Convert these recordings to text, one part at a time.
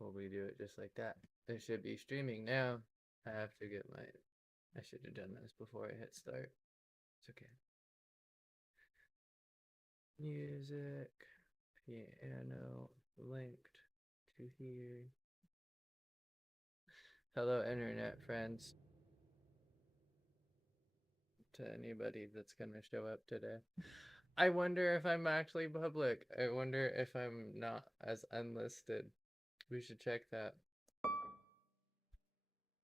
probably do it just like that. It should be streaming now. I have to get my... I should have done this before I hit start. It's okay. Music, piano, linked to here. Hello, internet friends. To anybody that's gonna show up today. I wonder if I'm actually public. I wonder if I'm not as unlisted. We should check that.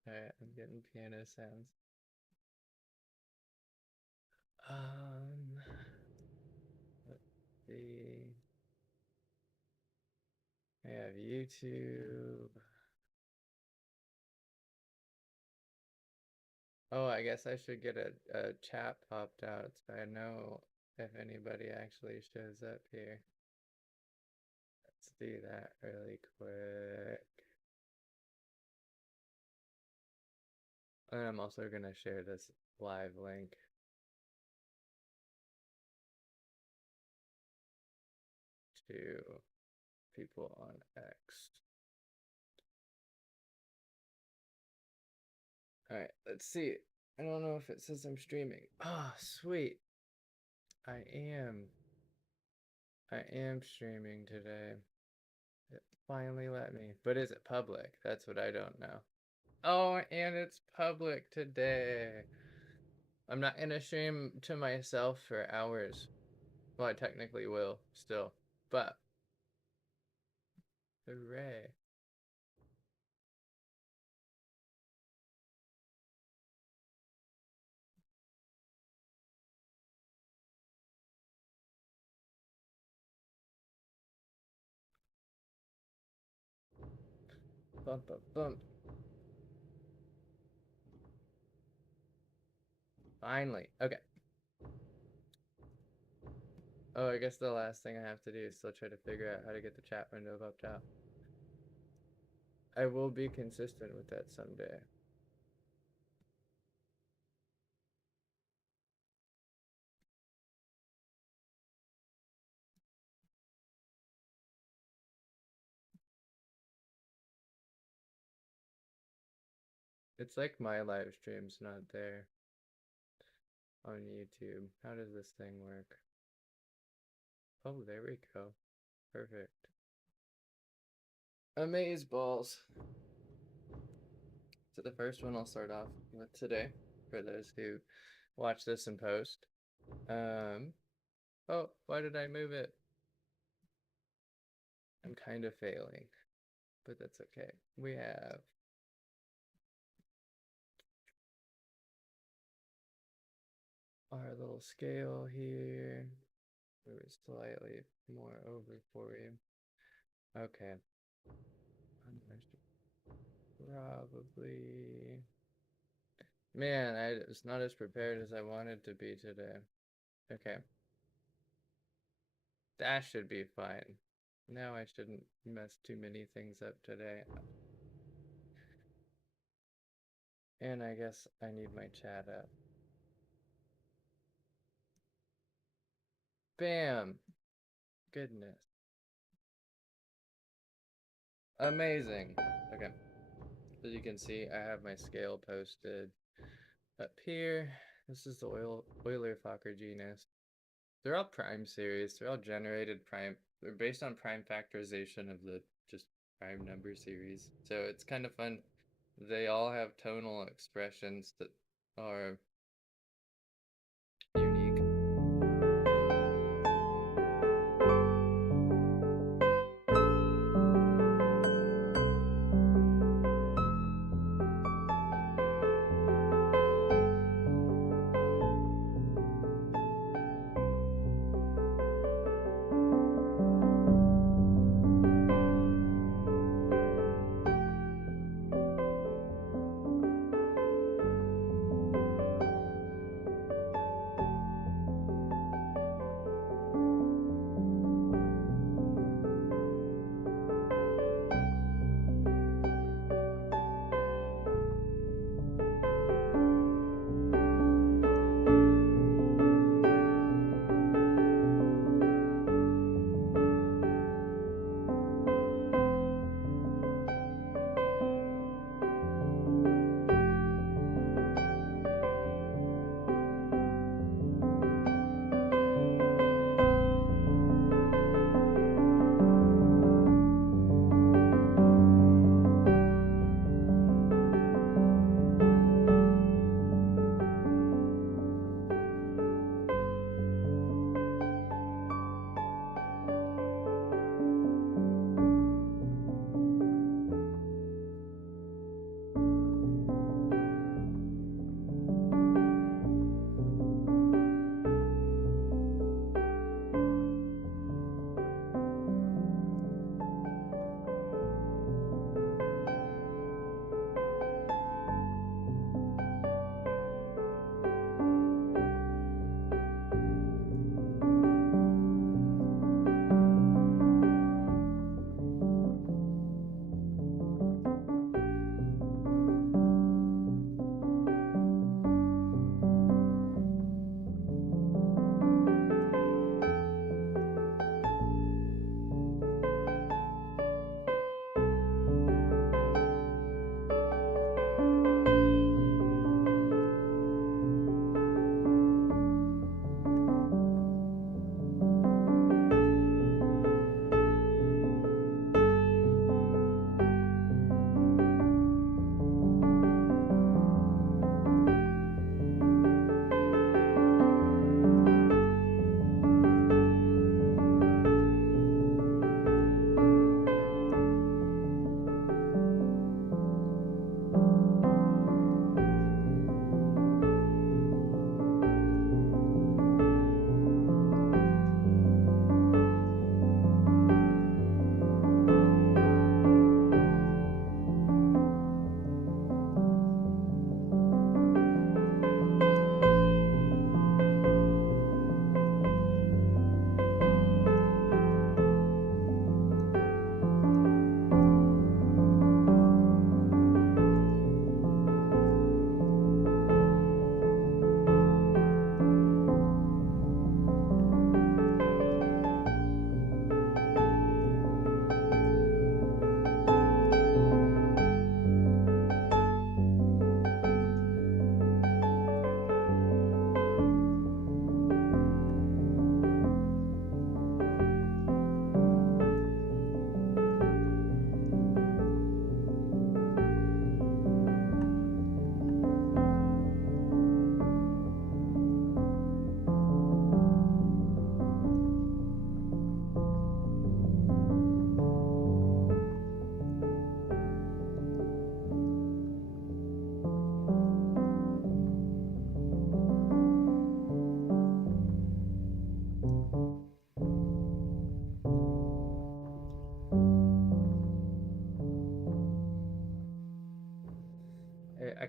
Alright, I'm getting piano sounds. Let's see. I have YouTube. Oh, I guess I should get a chat popped out so I know if anybody actually shows up here. Let's do that really quick. And I'm also gonna share this live link. To people on X. Alright, let's see. I don't know if it says I'm streaming. Oh, sweet. I am streaming today. It finally let me. But is it public? That's what I don't know. Oh, and it's public today. I'm not gonna stream to myself for hours. Well, I technically will still, but hooray. Bump, bump, bump. Finally. Okay. Oh, I guess the last thing I have to do is still try to figure out how to get the chat window up top. I will be consistent with that someday. It's like my live stream's not there on YouTube. How does this thing work? Oh, there we go. Perfect. Amaze balls. So the first one I'll start off with today, for those who watch this in post. Oh, why did I move it? I'm kind of failing, but that's okay. We have our little scale here. Move it slightly more over for you. Okay. Probably. Man, I was not as prepared as I wanted to be today. Okay. That should be fine. Now I shouldn't mess too many things up today. And I guess I need my chat up. Bam! Goodness. Amazing. Okay. As you can see, I have my scale posted up here. This is the Euler Fokker genus. They're all prime series. They're all generated prime. They're based on prime factorization of the just prime number series. So it's kind of fun. They all have tonal expressions that are unique.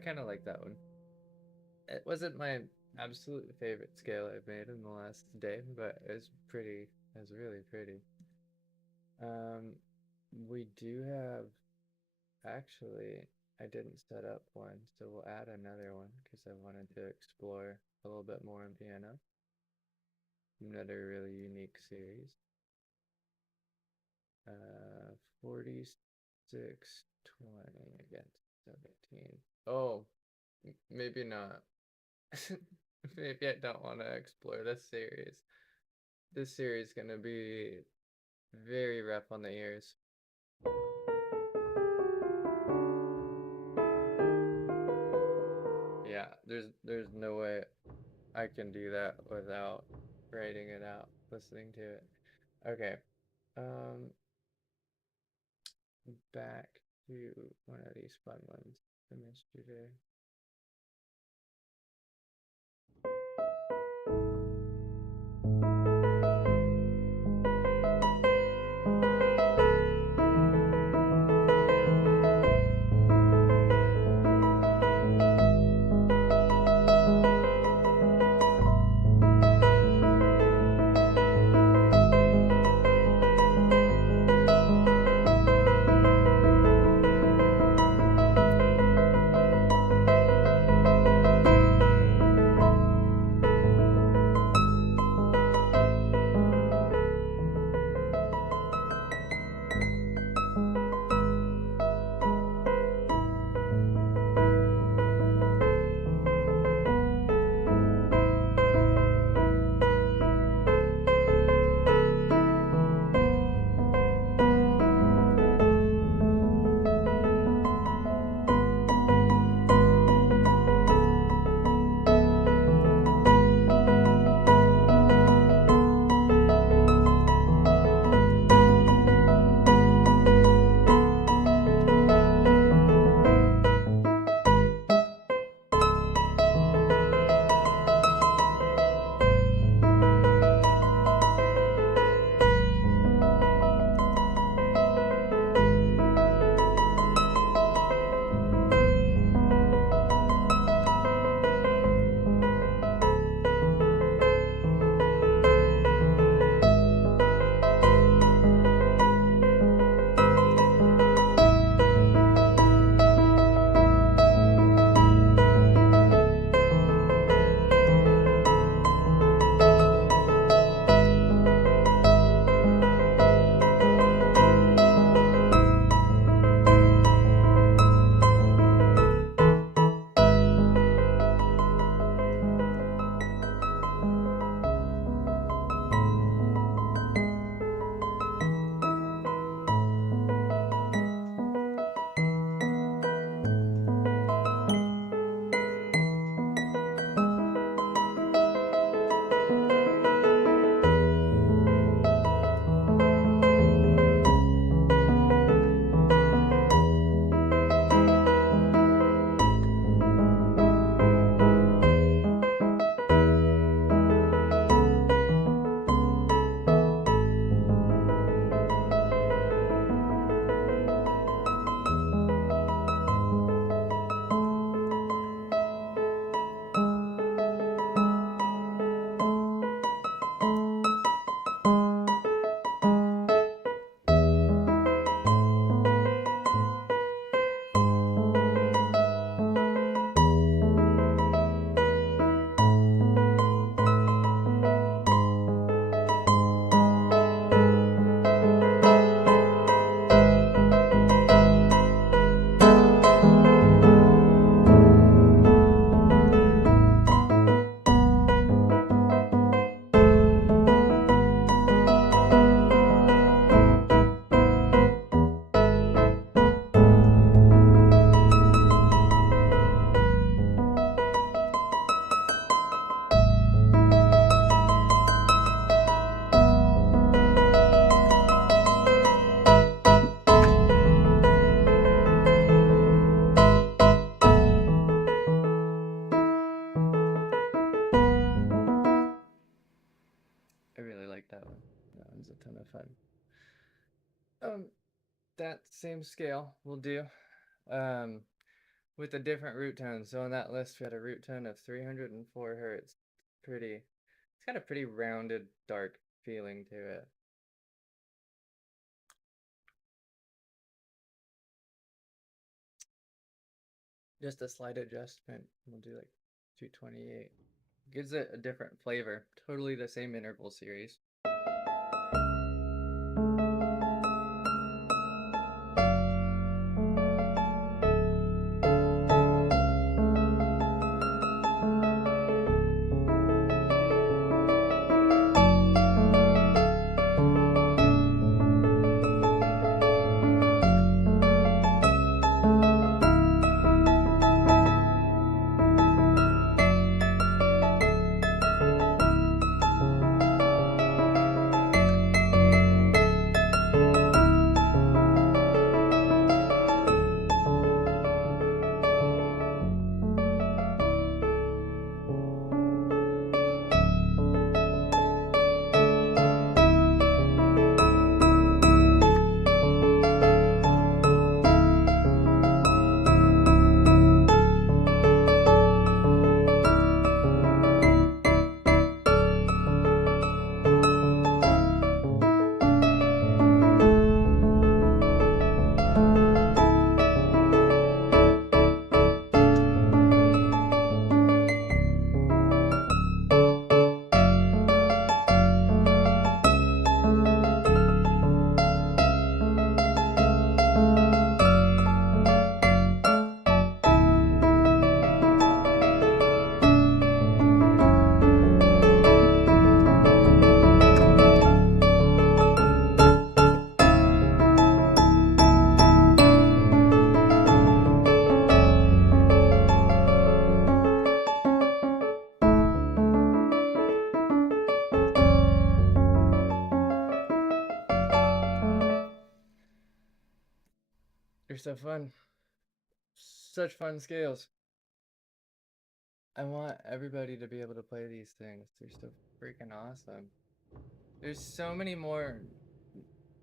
kind of like that one. It wasn't my absolute favorite scale I've made in the last day, but it was pretty. It was really pretty. Um, we do have, actually, I didn't set up one, so we'll add another one because I wanted to explore a little bit more on piano. Another really unique series. 4620 against 17. Oh, maybe not. Maybe I don't want to explore this series. This series is going to be very rough on the ears. Yeah, there's no way I can do that without writing it out, listening to it. Okay. Um Back to one of these fun ones from yesterday. I really like that one. That one's a ton of fun. That same scale will do. Um, with a different root tone. So on that list, we had a root tone of 304 hertz. It's got a pretty rounded, dark feeling to it. Just a slight adjustment. We'll do like 228. Gives it a different flavor. Totally the same interval series. They're so fun. Such fun scales. I want everybody to be able to play these things. They're so freaking awesome. There's so many more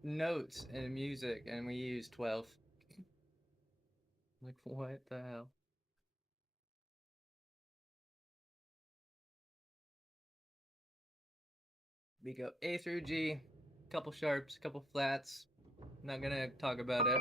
notes in music, and we use 12. Like, what the hell? We go A through G, couple sharps, couple flats. Not gonna talk about it.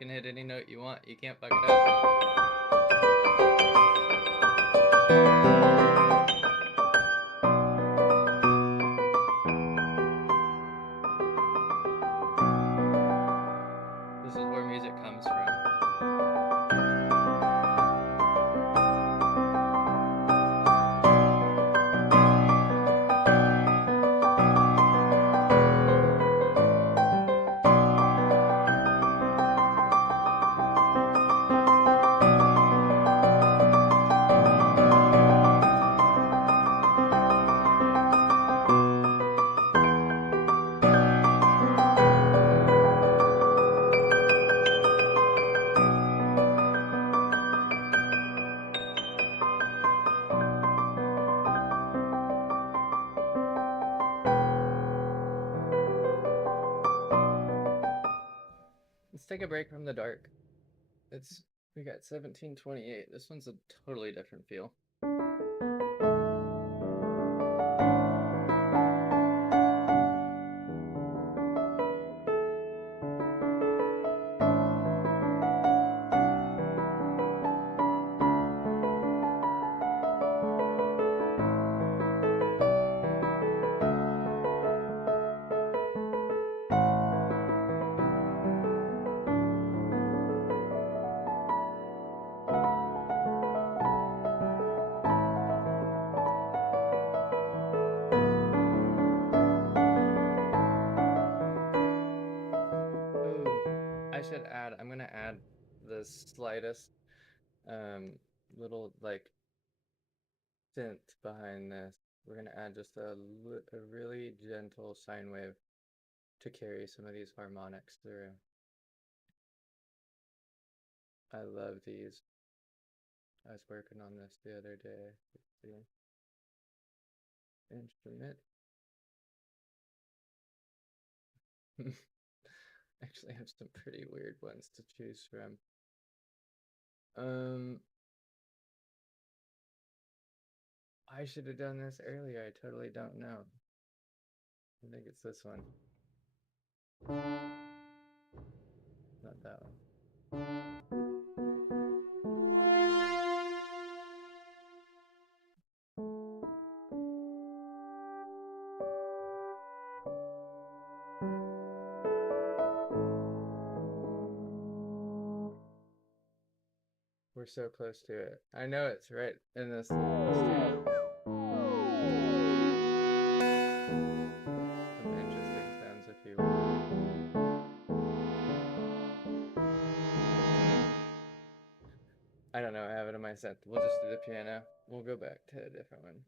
You can hit any note you want. You can't fuck it up. This is where music comes from. Let's take a break from the dark. We got 1728. This one's a totally different feel. I'm gonna add the slightest little like synth behind this. we're gonna add just a really gentle sine wave to carry some of these harmonics through. I love these. I was working on this the other day. The instrument. Actually, I have some pretty weird ones to choose from. I should have done this earlier. I totally don't know. I think it's this one. Not that one. We're so close to it. I know it's right in this. Some interesting sounds if you want. I don't know. I have it in my set. We'll just do the piano. We'll go back to a different one.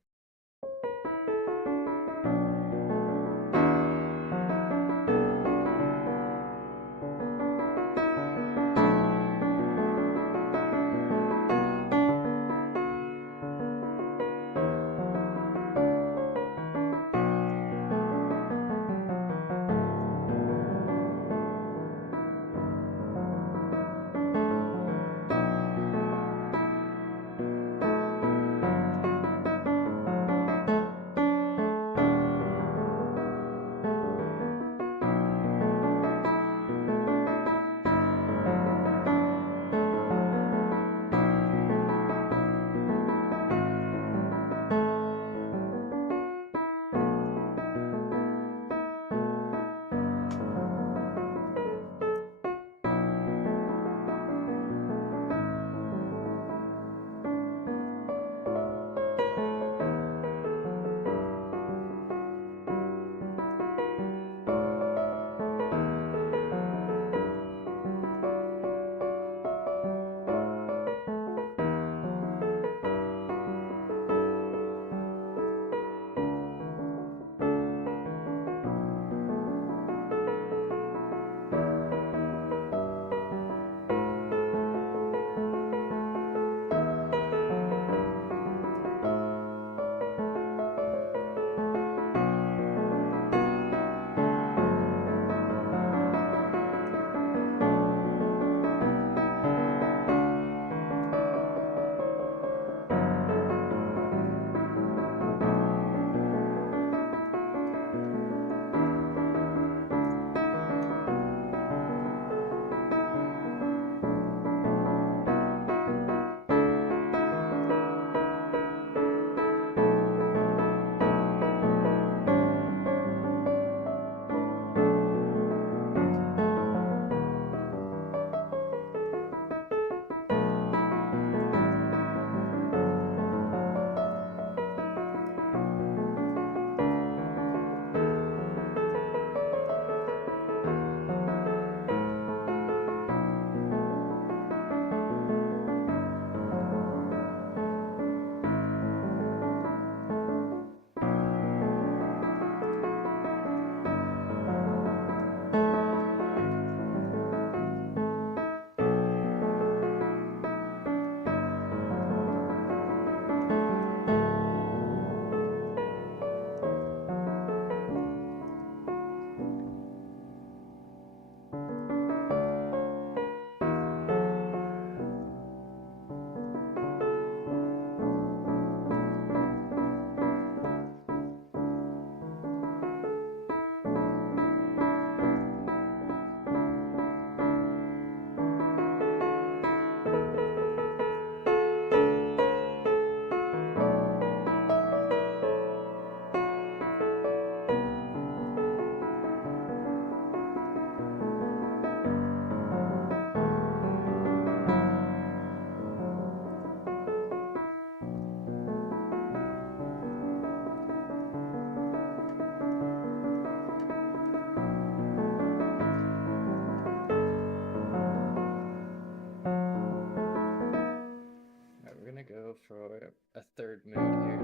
For a third mood here.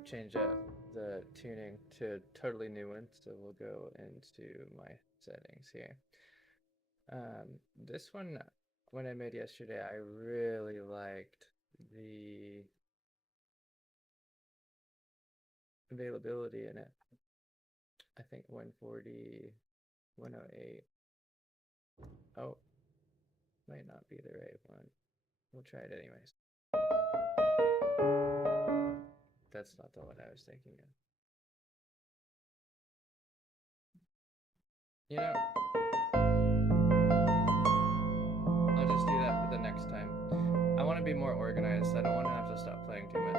we'll change up the tuning to a totally new one. So we'll go into my settings here. This one I made yesterday, I really liked the availability in it. I think 140, 108. Oh, might not be the right one. We'll try it anyways. That's not the one I was thinking of. You know, I'll just do that for the next time. I want to be more organized. I don't want to have to stop playing too much.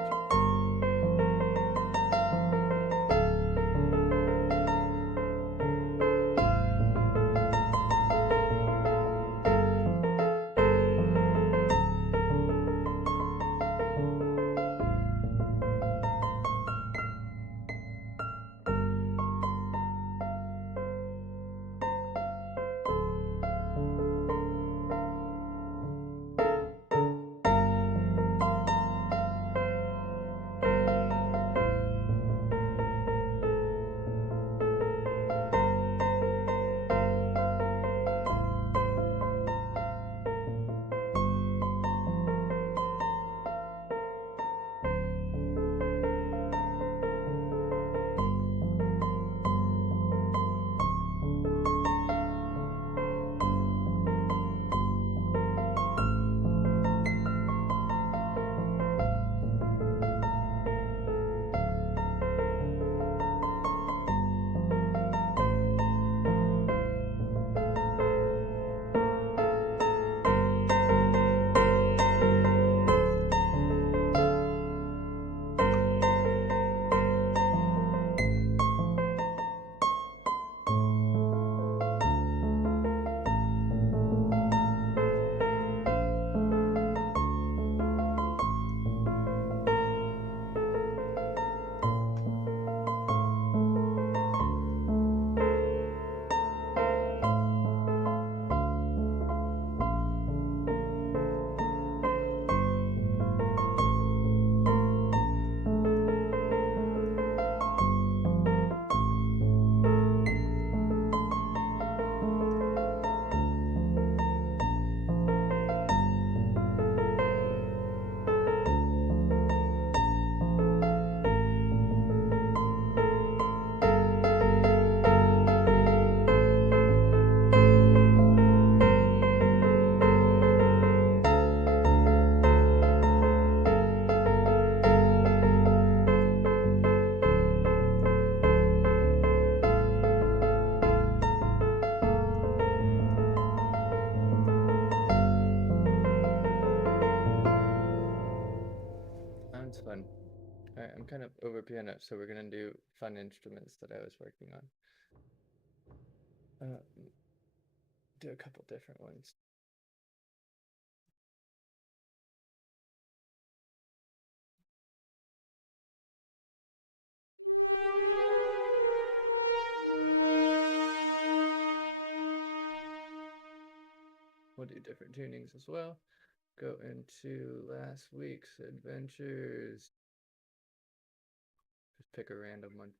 Fun. All right, I'm kind of over piano, so we're gonna do fun instruments that I was working on. Do a couple different ones. We'll do different tunings as well. Go into last week's adventures. Just pick a random one.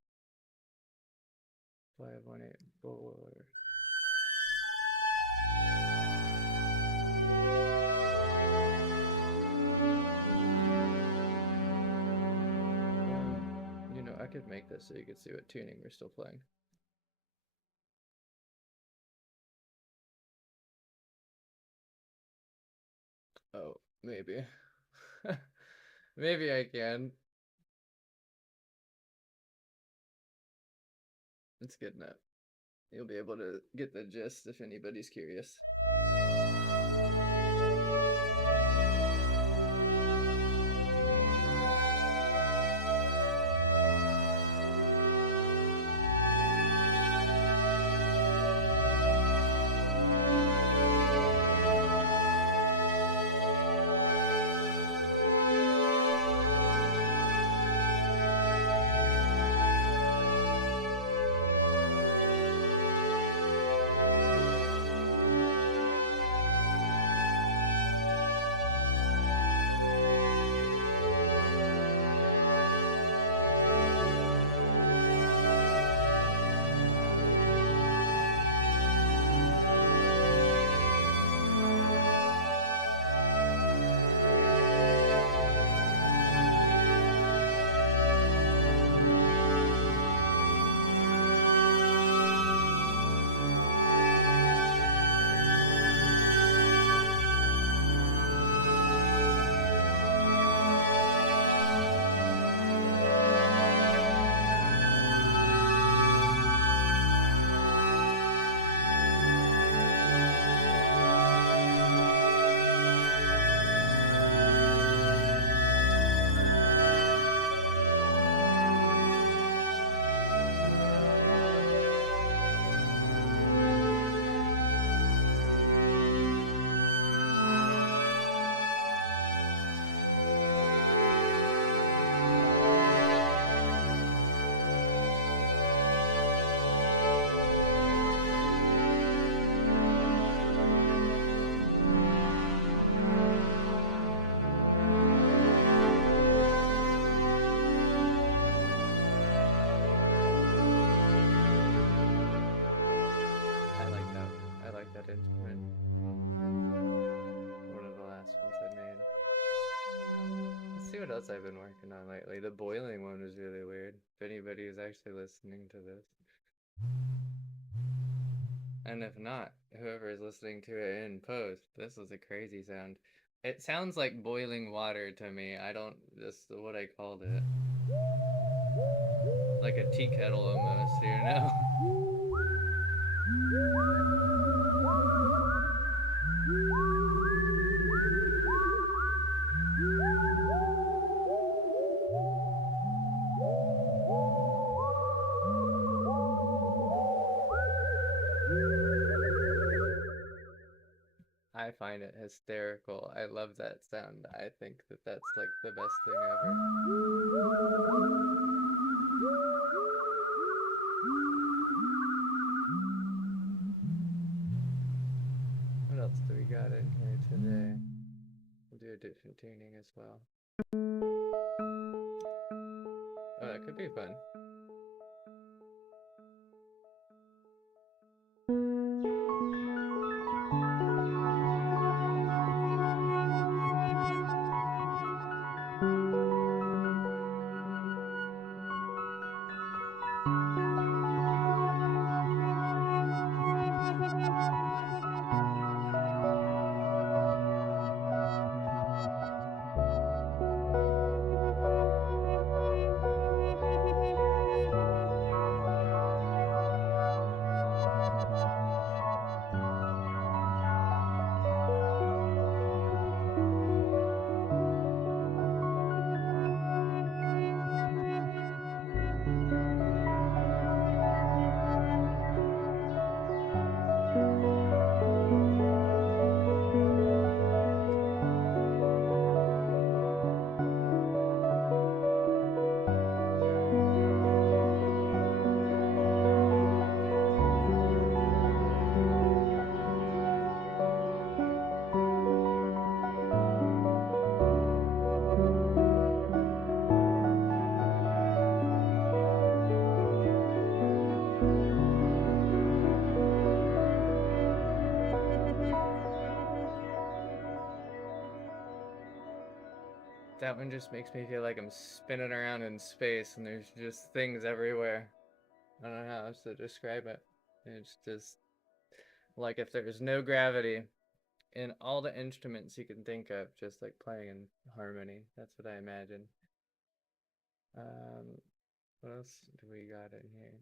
5184. You know, I could make this so you could see what tuning we're still playing. Oh, maybe. Maybe I can. It's good enough. You'll be able to get the gist if anybody's curious. else I've been working on lately. The boiling one was really weird. If anybody is actually listening to this. And if not, whoever is listening to it in post, this was a crazy sound. It sounds like boiling water to me. I don't, that's what I called it. Like a tea kettle almost, you know? I find it hysterical. I love that sound. I think that that's like the best thing ever. What else do we got in here today? We'll do a different tuning as well. Oh, that could be fun. That one just makes me feel like I'm spinning around in space and there's just things everywhere. I don't know how else to describe it. It's just like if there's no gravity in all the instruments you can think of, just like playing in harmony. That's what I imagine. What else do we got in here?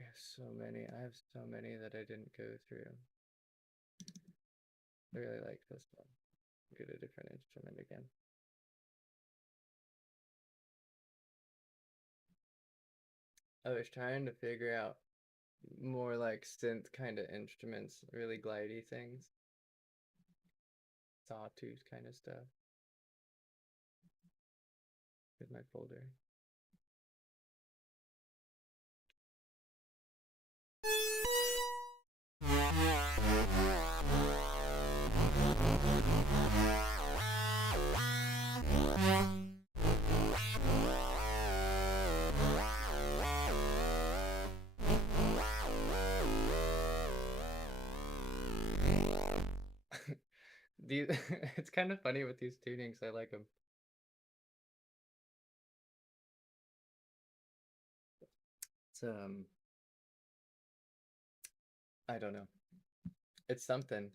I have so many. I have so many that I didn't go through. I really like this one. Get a different instrument again. I was trying to figure out more like synth kind of instruments, really glidey things. Sawtooth kind of stuff. Here's my folder. It's kind of funny with these tunings. I like them. It's I don't know. It's something.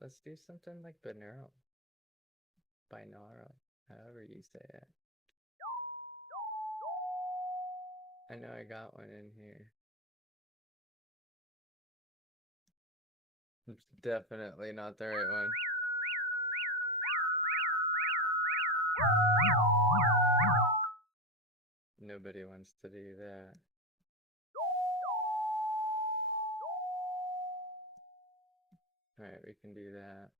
Let's do something like binaural. Binaural, however you say it. I know I got one in here. It's definitely not the right one. Nobody wants to do that. Alright, we can do that.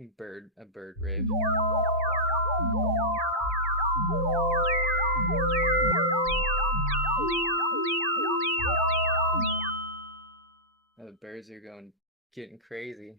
a bird rave. Oh, the birds are getting crazy.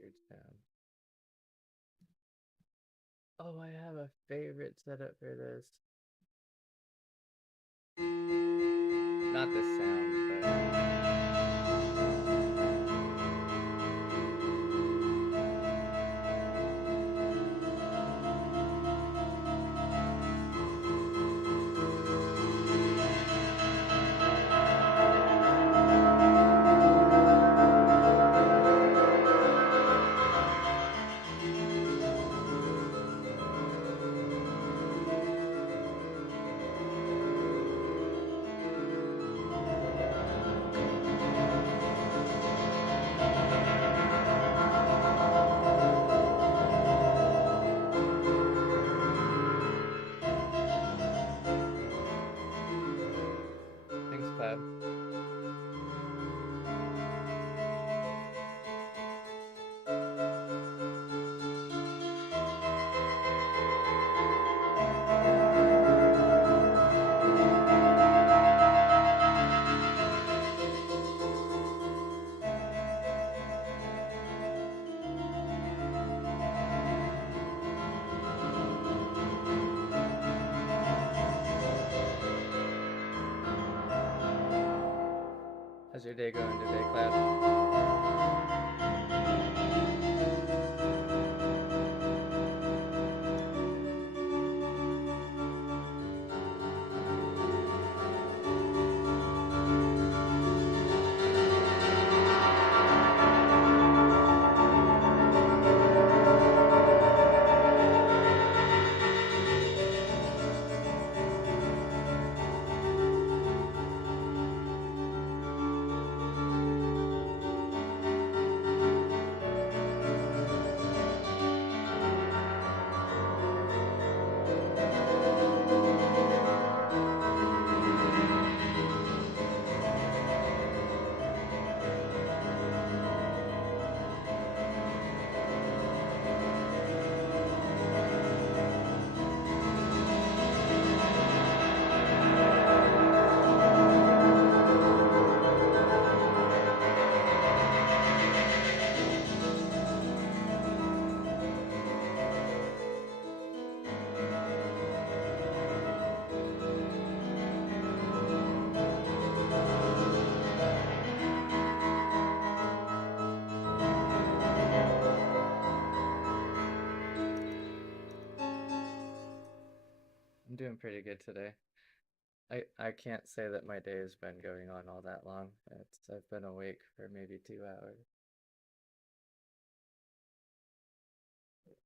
Weird sound. Oh, I have a favorite setup for this. Not the sound, but thanks, Cloud. How's your day going today, Cloud? I'm doing pretty good today. I can't say that my day has been going on all that long. I've been awake for maybe 2 hours. It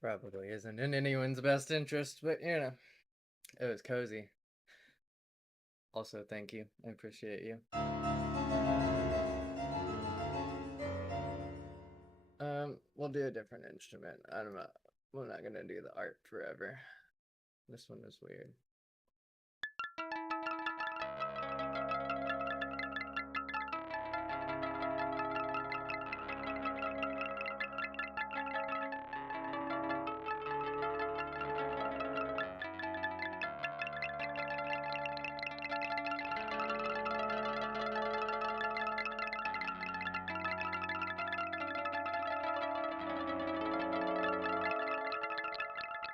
probably isn't in anyone's best interest, but you know, it was cozy. Also, thank you. I appreciate you. We'll do a different instrument. We're not gonna do the art forever. This one is weird.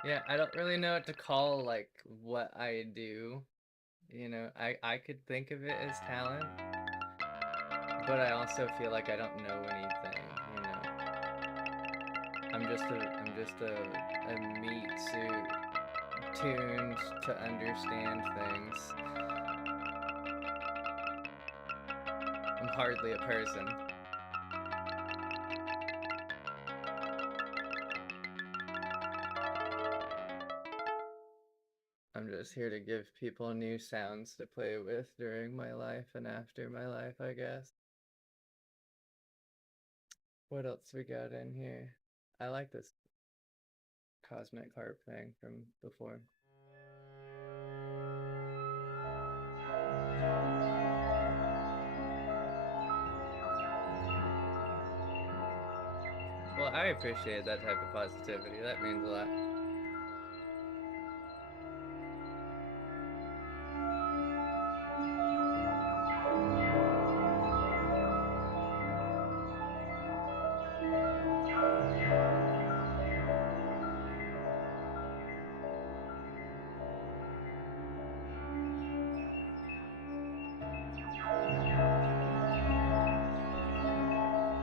Yeah, I don't really know what to call like what I do. You know, I could think of it as talent, but I also feel like I don't know anything, you know. I'm just a meat suit tuned to understand things. I'm hardly a person. I'm just here to give people new sounds to play with during my life and after my life, I guess. What else we got in here? I like this cosmic harp thing from before. Well, I appreciate that type of positivity. That means a lot.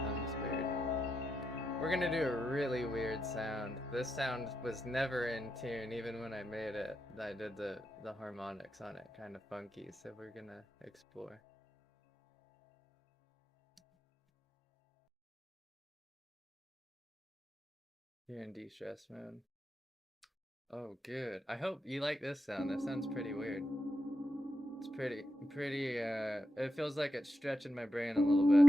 That was weird. We're gonna do a really weird sound. This sound was never in tune, even when I made it. I did the harmonics on it kind of funky, so we're gonna explore. You're in de-stress mode. Oh, good. I hope you like this sound. That sounds pretty weird. It's pretty, it feels like it's stretching my brain a little bit.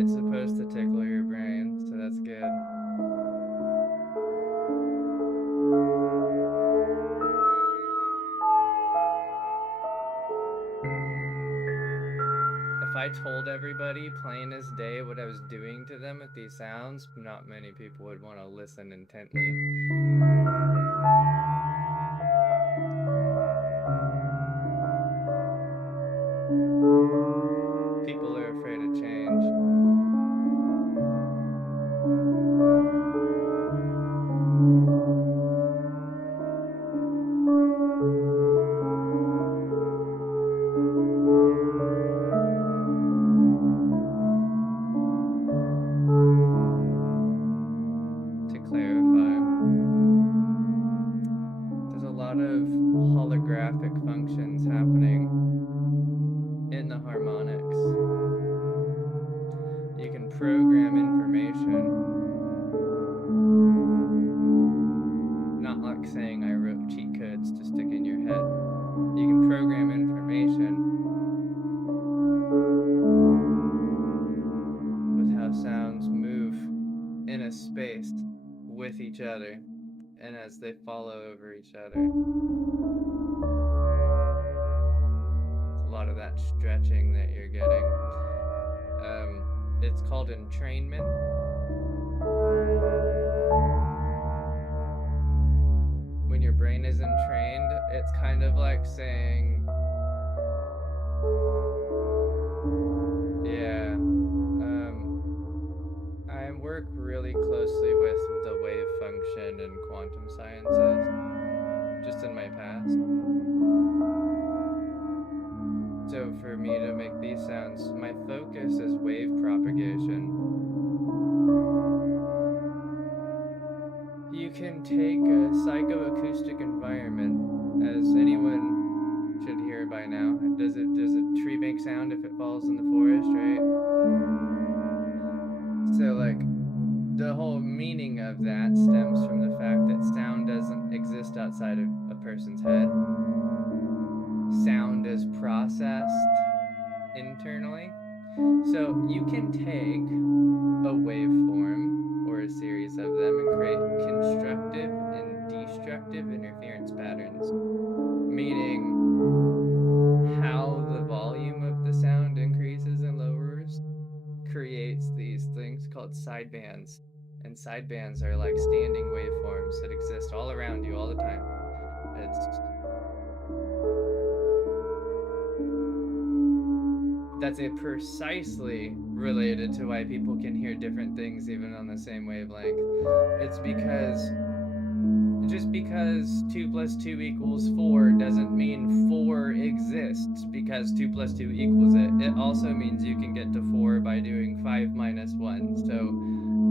It's supposed to tickle your brain, so that's good. If I told everybody plain as day what I was doing to them with these sounds, not many people would want to listen intently. People are afraid of change. To clarify, there's a lot of holographic functions happening in the harmonics. You can program information. Not like saying I wrote cheat codes to stick in your head. You can program information with how sounds move in a space with each other and as they follow over each other. A lot of that stretching that you're getting. It's called entrainment. When your brain is entrained, it's kind of like saying, yeah, I work really closely with the wave function and quantum sciences, just in my past. So for me to make these sounds, my focus is wave propagation. You can take a psychoacoustic environment, as anyone should hear by now. Does a tree make sound if it falls in the forest, right? whole meaning of that stems from the fact that sound doesn't exist outside of a person's head. Sound is processed internally. So you can take a waveform or a series of them and create constructive and destructive interference patterns, meaning how the volume of the sound increases and lowers creates these things called sidebands. And sidebands are like standing waveforms that exist all around you all the time. That's precisely related to why people can hear different things even on the same wavelength. It's because just because 2 plus 2 equals 4 doesn't mean 4 exists because 2 plus 2 equals it. It also means you can get to 4 by doing 5 minus 1. So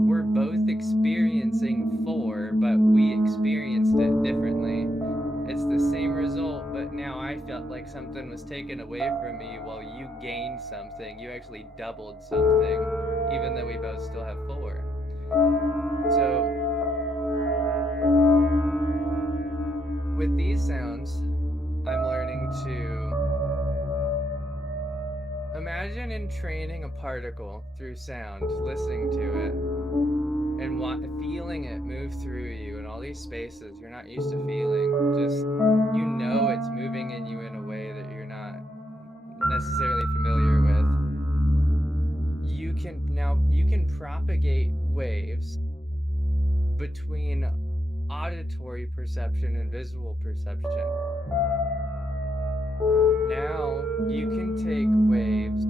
we're both experiencing 4, but we experienced it differently. It's the same result, but now I felt like something was taken away from me while you gained something. You actually doubled something, even though we both still have 4. So with these sounds, I'm learning to imagine entraining a particle through sound, listening to it, and feeling it move through you in all these spaces you're not used to feeling. Just, you know, it's moving in you in a way that you're not necessarily familiar with. You can propagate waves between auditory perception and visual perception. Now you can take waves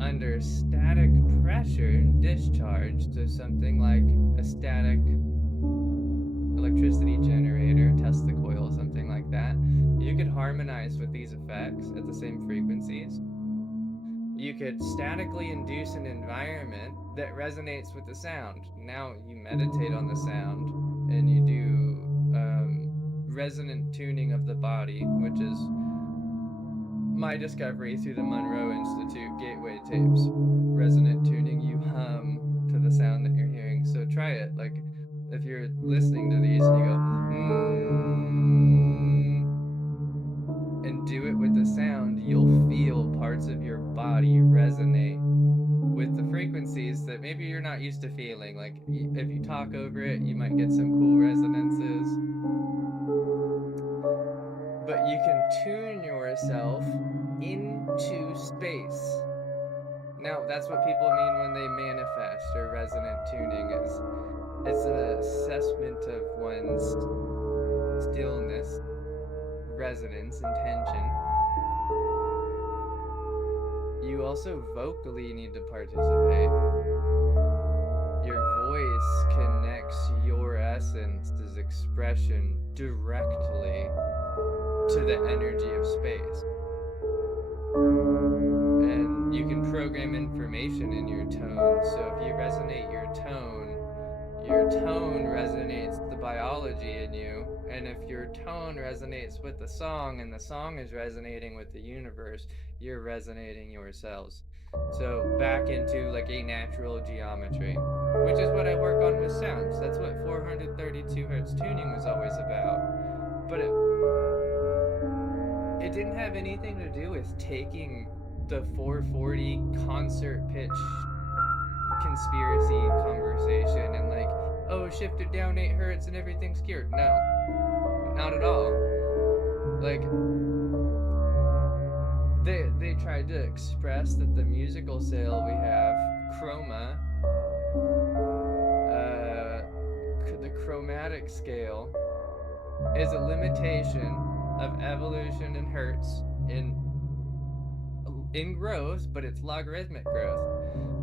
under static pressure and discharge, so something like a static electricity generator, Tesla coil, something like that. You could harmonize with these effects at the same frequencies. You could statically induce an environment that resonates with the sound. Now you meditate on the sound and you do resonant tuning of the body, which is my discovery through the Monroe Institute Gateway tapes. Resonant tuning, you hum to the sound that you're hearing. So try it. Like if you're listening to these and you go and do it with the sound, you'll feel parts of your body resonate with the frequencies that maybe you're not used to feeling. Like if you talk over it, you might get some cool resonances. But you can tune yourself into space. Now, that's what people mean when they manifest, or resonant tuning is. It's an assessment of one's stillness, resonance, and tension. You also vocally need to participate. Your voice connects your essence's expression directly to the energy of space. And you can program information in your tone. So if you resonate your tone resonates the biology in you. And if your tone resonates with the song and the song is resonating with the universe, you're resonating yourselves. So back into like a natural geometry, which is what I work on with sounds. That's what 432 hertz tuning was always about. But it didn't have anything to do with taking the 440 concert pitch conspiracy conversation and like, oh, shift it down 8 hertz and everything's cured. No, not at all. Like, they tried to express that the musical scale we have, chroma, the chromatic scale, is a limitation of evolution in hertz in growth, but it's logarithmic growth.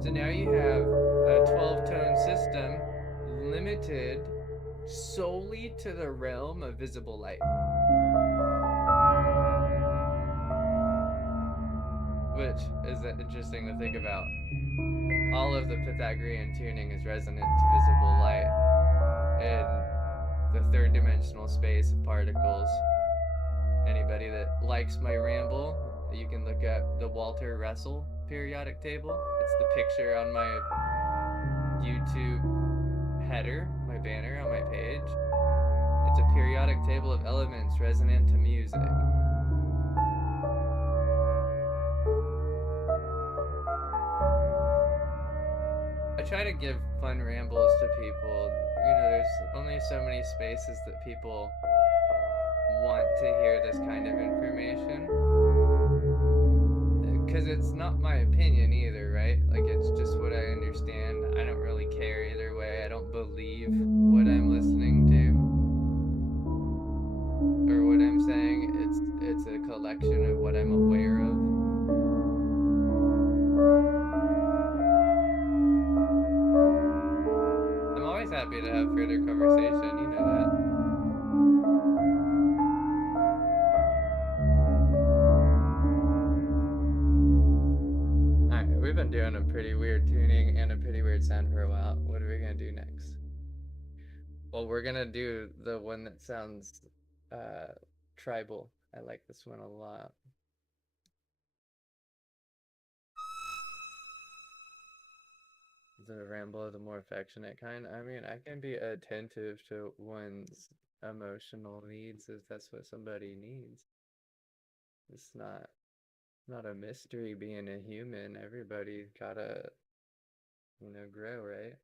So now you have a 12-tone system limited solely to the realm of visible light. Which is interesting to think about. All of the Pythagorean tuning is resonant to visible light in the third dimensional space of particles. Anybody that likes my ramble, you can look at the Walter Russell periodic table. It's the picture on my YouTube header, my banner on my page. It's a periodic table of elements resonant to music. I try to give fun rambles to people. You know, there's only so many spaces that people want to hear this kind of information. Because it's not my opinion either, right? Like, it's just what I understand. I don't really care either way. I don't believe what I'm listening to or what I'm saying. It's a collection of what I'm aware of. I'm always happy to have further conversation, you know that. Alright, we've been doing a pretty weird tuning and a pretty weird sound for a while. What are we gonna do next? Well, we're gonna do the one that sounds tribal. I like this one a lot. The ramble of the more affectionate kind. I mean, I can be attentive to one's emotional needs if that's what somebody needs. It's not a mystery being a human. Everybody's gotta, you know, grow, right?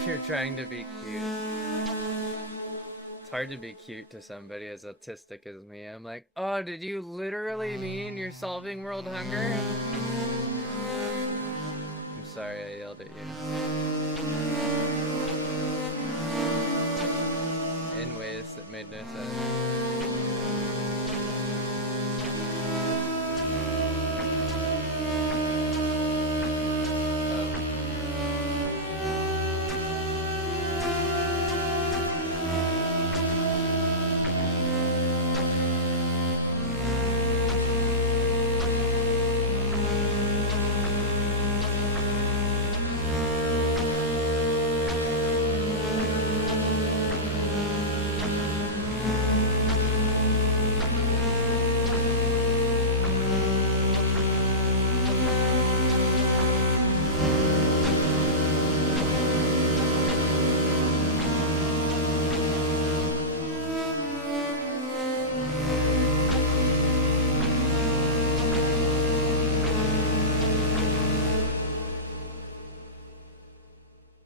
If you're trying to be cute, it's hard to be cute to somebody as autistic as me. I'm like, oh, did you literally mean you're solving world hunger? I'm sorry I yelled at you. In ways that made no sense.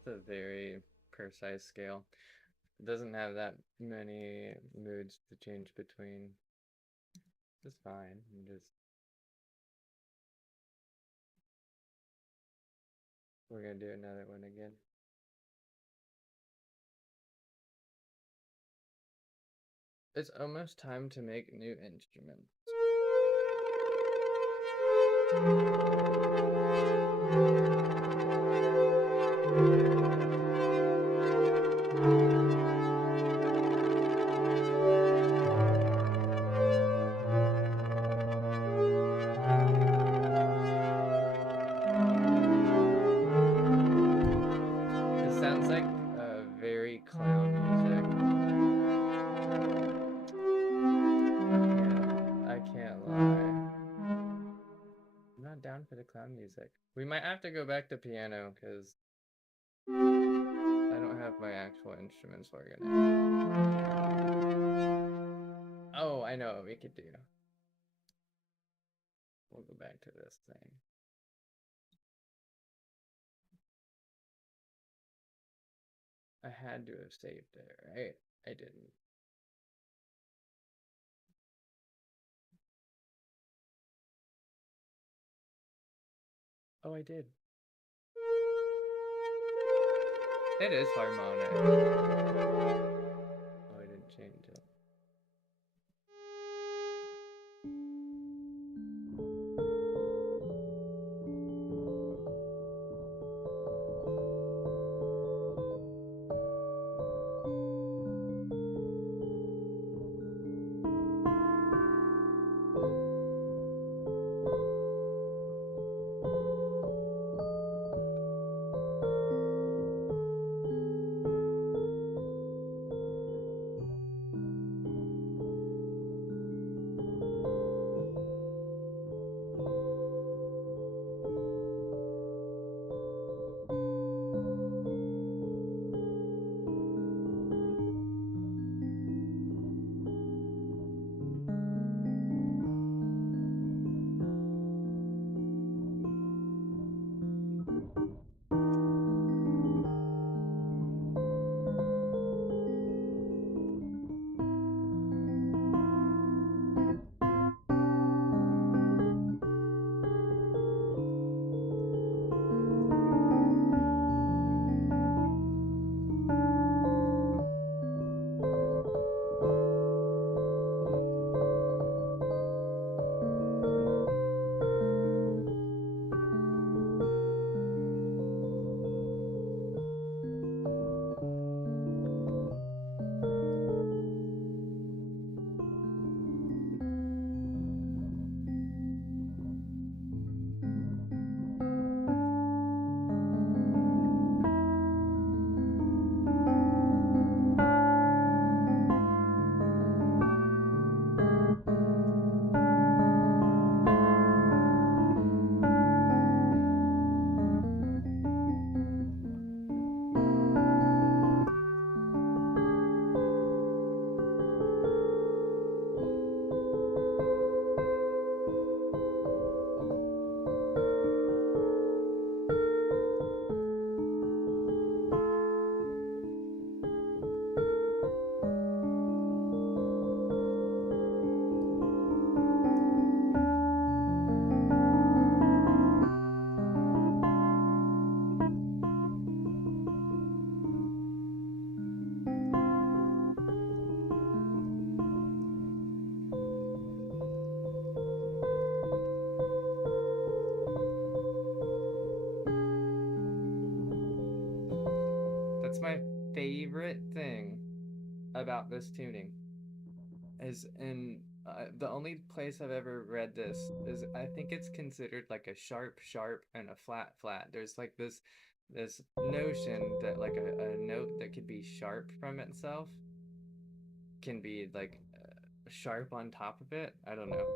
A very precise scale. It doesn't have that many moods to change between. It's fine. We're gonna do another one again. It's almost time to make new instruments. It sounds like very clown music. I can't lie. I'm not down for the clown music. We might have to go back to piano because I don't have my actual instruments organized. Oh, I know what we could do. We'll go back to this thing. I had to have saved it, right? I didn't. Oh, I did. It is harmonic. Oh, I didn't change it. what's my favorite thing about this tuning is in the only place I've ever read this is I think it's considered like a sharp sharp and a flat flat. There's like this notion that like a note that could be sharp from itself can be like sharp on top of it. I don't know.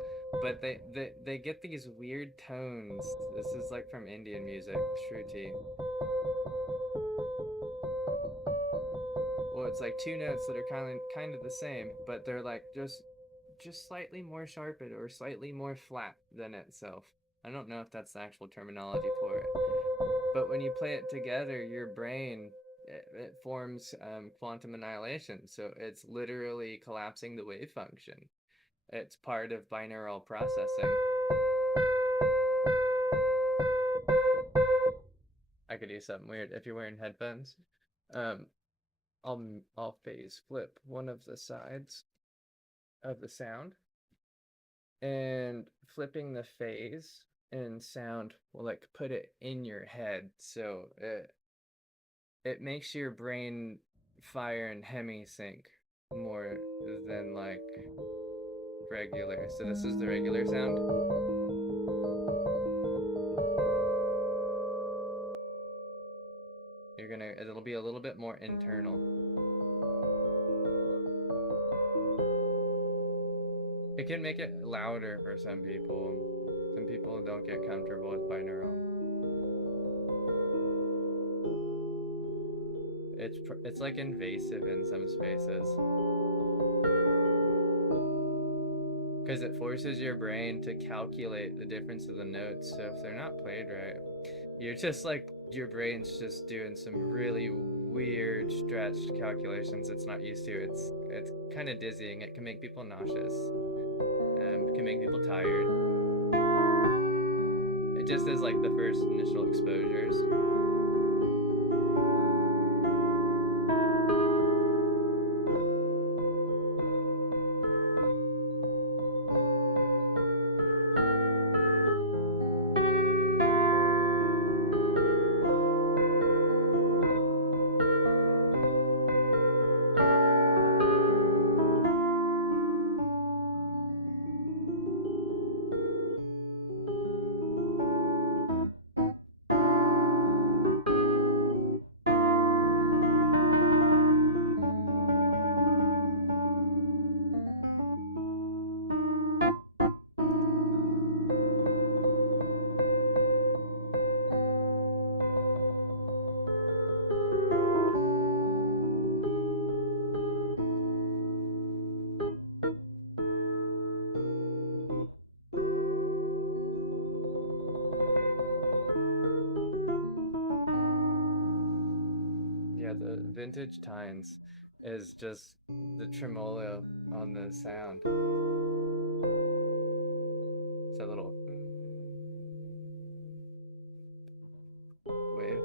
But they get these weird tones. This is like from Indian music, Shruti. Well, it's like two notes that are kind of the same, but they're like just slightly more sharpened or slightly more flat than itself. I don't know if that's the actual terminology for it. But when you play it together, your brain it forms quantum annihilation. So it's literally collapsing the wave function. It's part of binaural processing. I could do something weird if you're wearing headphones. Um, I'll phase flip one of the sides of the sound, and flipping the phase and sound will like put it in your head, so it makes your brain fire in hemisync more than like regular. So this is the regular sound. It'll be a little bit more internal. It can make it louder for some people. Some people don't get comfortable with binaural. It's like invasive in some spaces. Because it forces your brain to calculate the difference of the notes. So if they're not played right, you're just like, your brain's just doing some really weird stretched calculations it's not used to. It's kind of dizzying. It can make people nauseous. It can make people tired. It just is like the first initial exposures. Yeah, the vintage tines is just the tremolo on the sound. It's a little wave.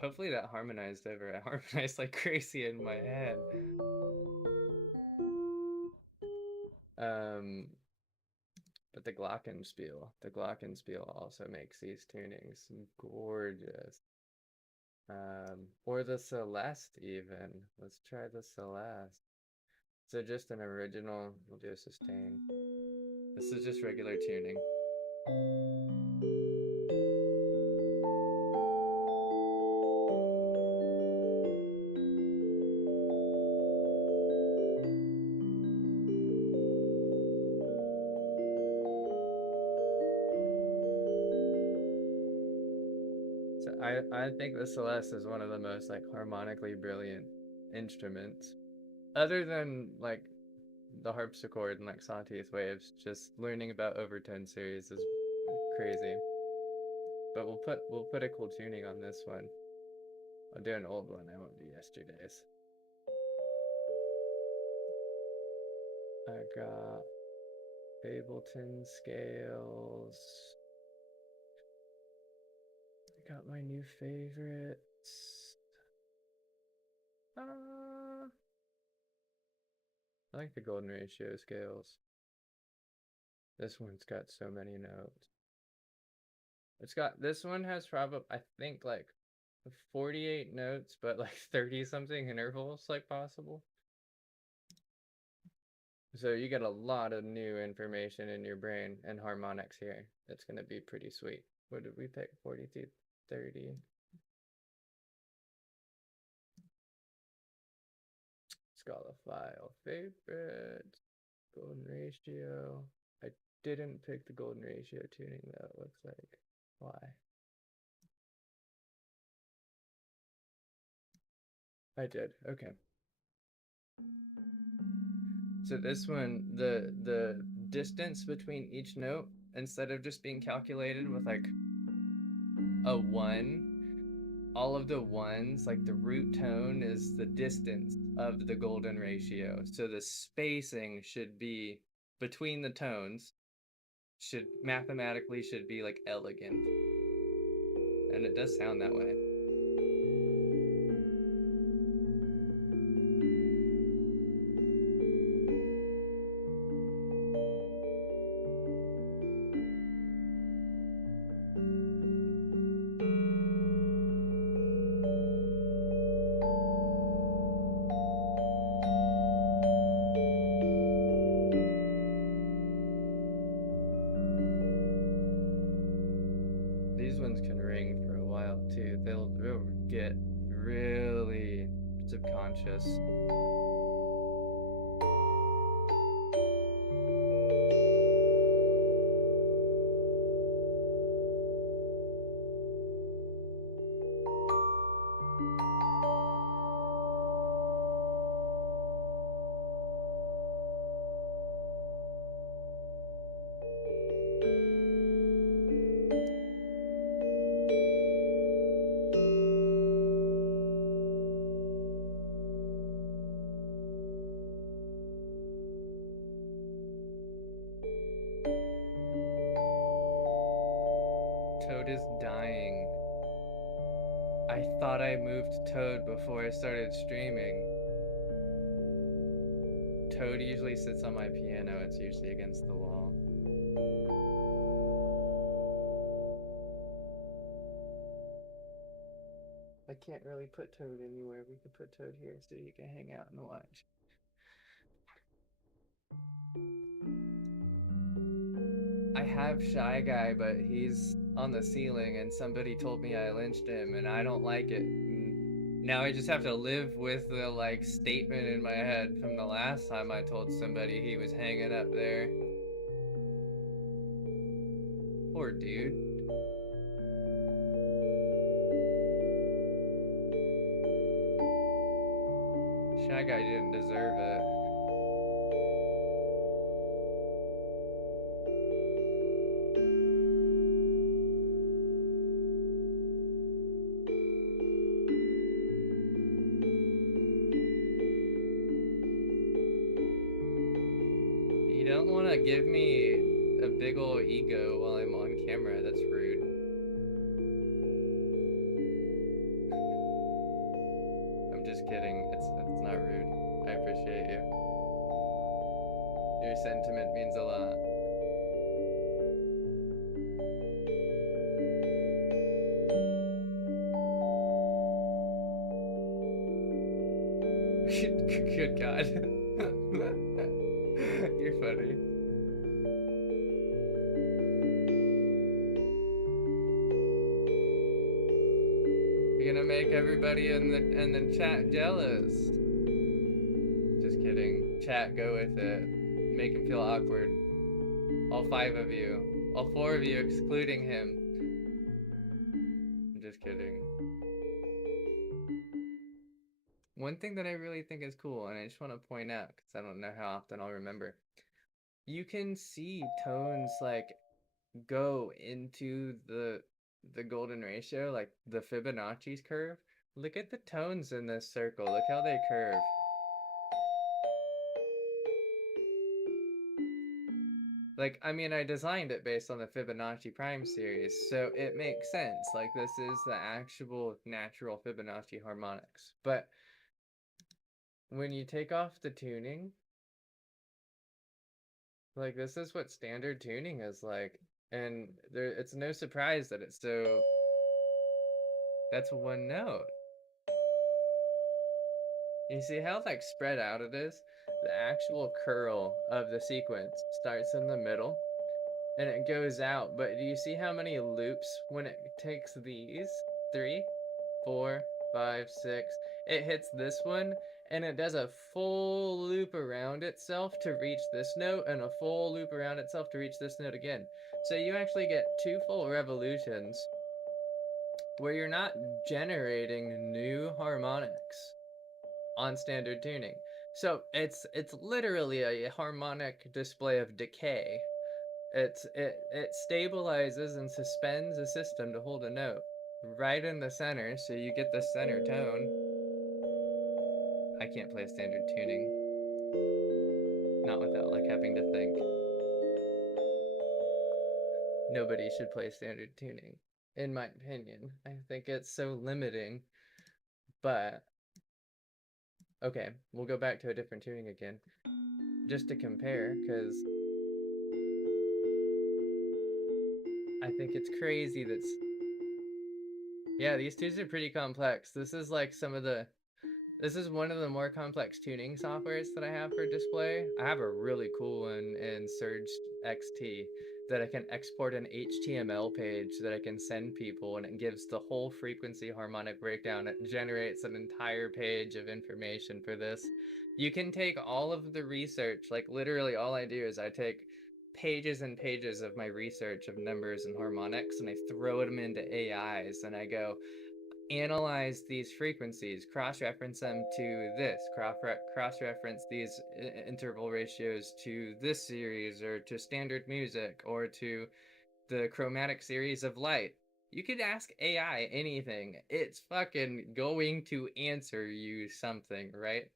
Hopefully that harmonized over. It harmonized like crazy in my head. But the Glockenspiel also makes these tunings gorgeous. Or the Celeste even. Let's try the Celeste. So just an original, we'll do a sustain. This is just regular tuning. So I think the Celeste is one of the most like harmonically brilliant instruments. Other than like the harpsichord and like Sawtooth waves, just learning about overtone series is crazy. But we'll put a cool tuning on this one. I'll do an old one. I won't do yesterday's. I got Ableton scales. I got my new favorites. I like the golden ratio scales. This one's got so many notes. This one has probably, I think, like 48 notes, but like 30 something intervals like possible. So you get a lot of new information in your brain and harmonics here. It's going to be pretty sweet. What did we pick? 42, 30. Scala file favorites. Golden ratio. I didn't pick the golden ratio tuning though, it looks like. Why? I did. Okay. So this one, the distance between each note, instead of just being calculated with like a 1, all of the ones, like the root tone is the distance of the golden ratio. So the spacing should be between the tones, should mathematically should be like elegant. And it does sound that way. These ones can ring for a while too. They'll get really subconscious. Toad is dying. I thought I moved Toad before I started streaming. Toad usually sits on my piano. It's usually against the wall. I can't really put Toad anywhere. We could put Toad here so you can hang out and watch. I have Shy Guy, but he's on the ceiling and somebody told me I lynched him and I don't like it. And now I just have to live with the like statement in my head from the last time I told somebody he was hanging up there. Poor dude. Shy Guy didn't deserve it. You don't want to give me a big ol' ego while I'm on camera. That's rude. I'm just kidding. It's not rude. I appreciate you. Your sentiment means a lot. Good God. You're funny. You're gonna make everybody in the chat jealous. Just kidding. Chat, go with it. Make him feel awkward. All 5 of you. All 4 of you, excluding him. I'm just kidding. One thing that I really think is cool, and I just want to point out, because I don't know how often I'll remember, you can see tones like go into the golden ratio, like the Fibonacci's curve. Look at the tones in this circle. Look how they curve. Like, I mean, I designed it based on the Fibonacci Prime series, so it makes sense. Like, this is the actual natural Fibonacci harmonics. But when you take off the tuning, like, this is what standard tuning is like. And it's no surprise that it's so That's one note. You see how like spread out it is? The actual curl of the sequence starts in the middle and it goes out, but do you see how many loops when it takes these? 3, 4, 5, 6. It hits this one and it does a full loop around itself to reach this note and a full loop around itself to reach this note again. So you actually get 2 full revolutions where you're not generating new harmonics on standard tuning. So it's literally a harmonic display of decay. It stabilizes and suspends a system to hold a note right in the center, so you get the center tone. I can't play a standard tuning, not without like having to think. Nobody should play standard tuning, in my opinion. I think it's so limiting. But okay, we'll go back to a different tuning again, just to compare, because I think it's crazy that's, yeah, these tunes are pretty complex. This is like this is one of the more complex tuning softwares that I have for display. I have a really cool one in Surge XT that I can export an HTML page that I can send people, and it gives the whole frequency harmonic breakdown. It generates an entire page of information for this. You can take all of the research, like literally all I do is I take pages and pages of my research of numbers and harmonics and I throw them into AIs and I go, analyze these frequencies, cross-reference them to this, cross-reference these interval ratios to this series or to standard music or to the chromatic series of light. You could ask AI anything. It's fucking going to answer you something, right?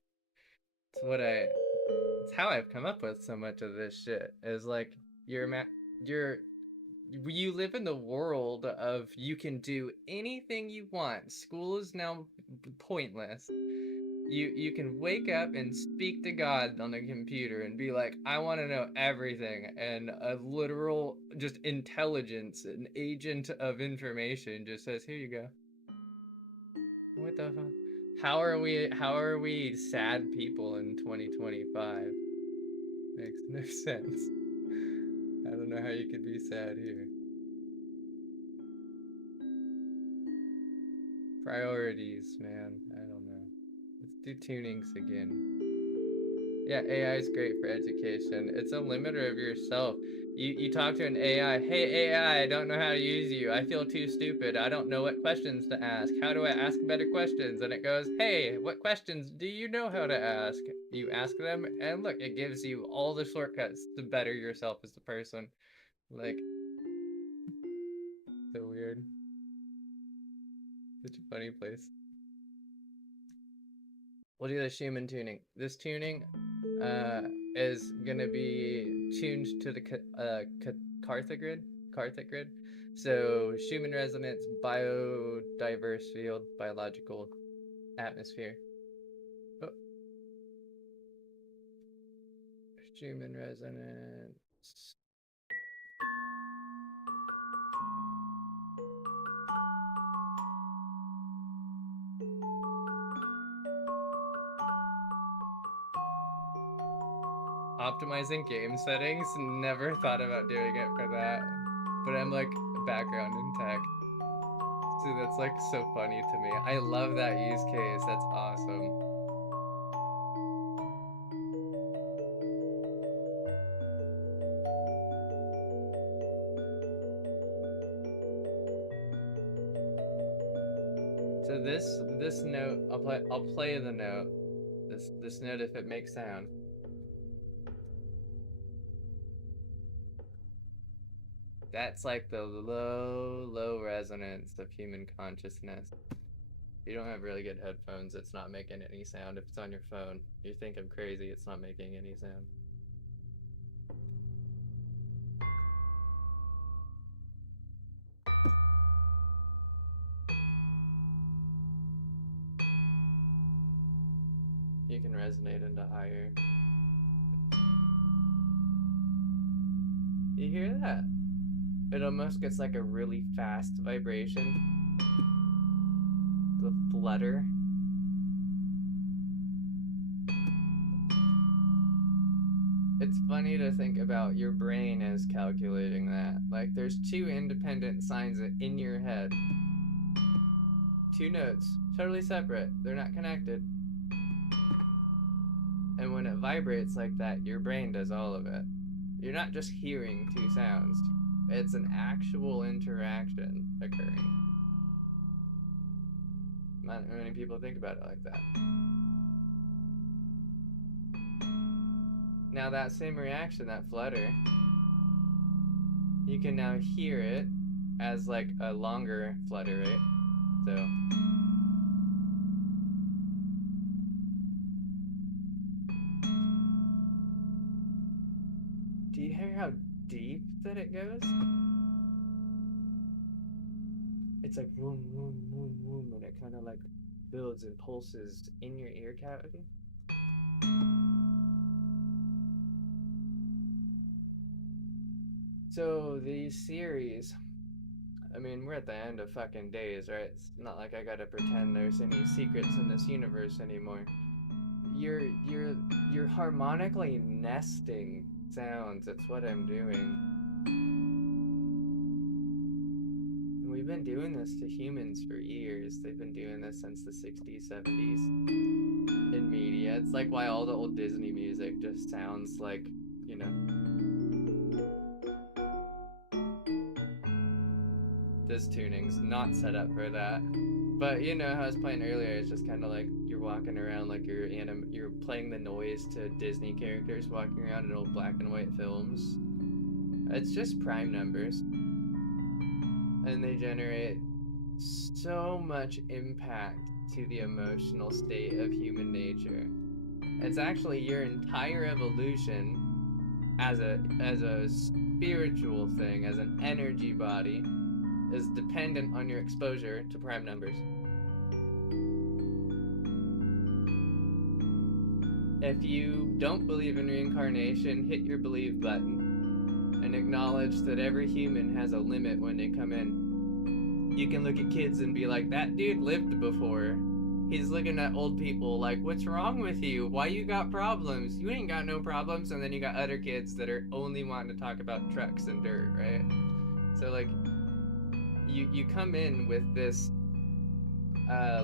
It's how I've come up with so much of this shit. Is like you're you live in the world of you can do anything you want. School is now pointless. You can wake up and speak to God on the computer and be like, I want to know everything, and a literal just intelligence, an agent of information just says, here you go. What the fuck? How are we sad people in 2025? Makes no sense. I don't know how you could be sad here. Priorities, man. I don't know. Let's do tunings again. Yeah, AI is great for education. It's a limiter of yourself. You talk to an AI, hey AI, I don't know how to use you. I feel too stupid. I don't know what questions to ask. How do I ask better questions? And it goes, hey, what questions do you know how to ask? You ask them, and look, it gives you all the shortcuts to better yourself as a person. Like, so weird. Such a funny place. We'll do the Schumann tuning. This tuning is gonna be tuned to the Karthik grid. So Schumann resonance, biodiverse field, biological atmosphere. Oh. Schumann resonance. Optimizing game settings, never thought about doing it for that. But I'm like background in tech. So that's like so funny to me. I love that use case. That's awesome. So this note, I'll play the note. This note if it makes sound. That's like the low resonance of human consciousness. If you don't have really good headphones, it's not making any sound. If it's on your phone, you think I'm crazy, it's not making any sound. You can resonate into higher. You hear that? It almost gets like a really fast vibration. flutter. It's funny to think about your brain as calculating that. Like, there's two independent signs in your head. Two notes, totally separate. They're not connected. And when it vibrates like that, your brain does all of it. You're not just hearing two sounds. It's an actual interaction occurring. Not many people think about it like that. Now that same reaction, that flutter, you can now hear it as like a longer flutter, right? So do you hear how deep that it goes? It's like boom, boom, boom, boom, and it kind of like builds and pulses in your ear cavity. So these series, I mean, we're at the end of fucking days, right? It's not like I gotta pretend there's any secrets in this universe anymore. You're harmonically nesting sounds. That's what I'm doing. And we've been doing this to humans for years. They've been doing this since the 60s, 70s in media. It's like why all the old Disney music just sounds like, you know, this tuning's not set up for that. But you know how I was playing earlier, it's just kind of like you're walking around like you're playing the noise to Disney characters walking around in old black and white films. It's just prime numbers. And they generate so much impact to the emotional state of human nature. It's actually your entire evolution as a spiritual thing, as an energy body, is dependent on your exposure to prime numbers. If you don't believe in reincarnation, hit your believe button and acknowledge that every human has a limit when they come in. You can look at kids and be like, that dude lived before. He's looking at old people like, what's wrong with you? Why you got problems? You ain't got no problems. And then you got other kids that are only wanting to talk about trucks and dirt, right? So like, you come in with this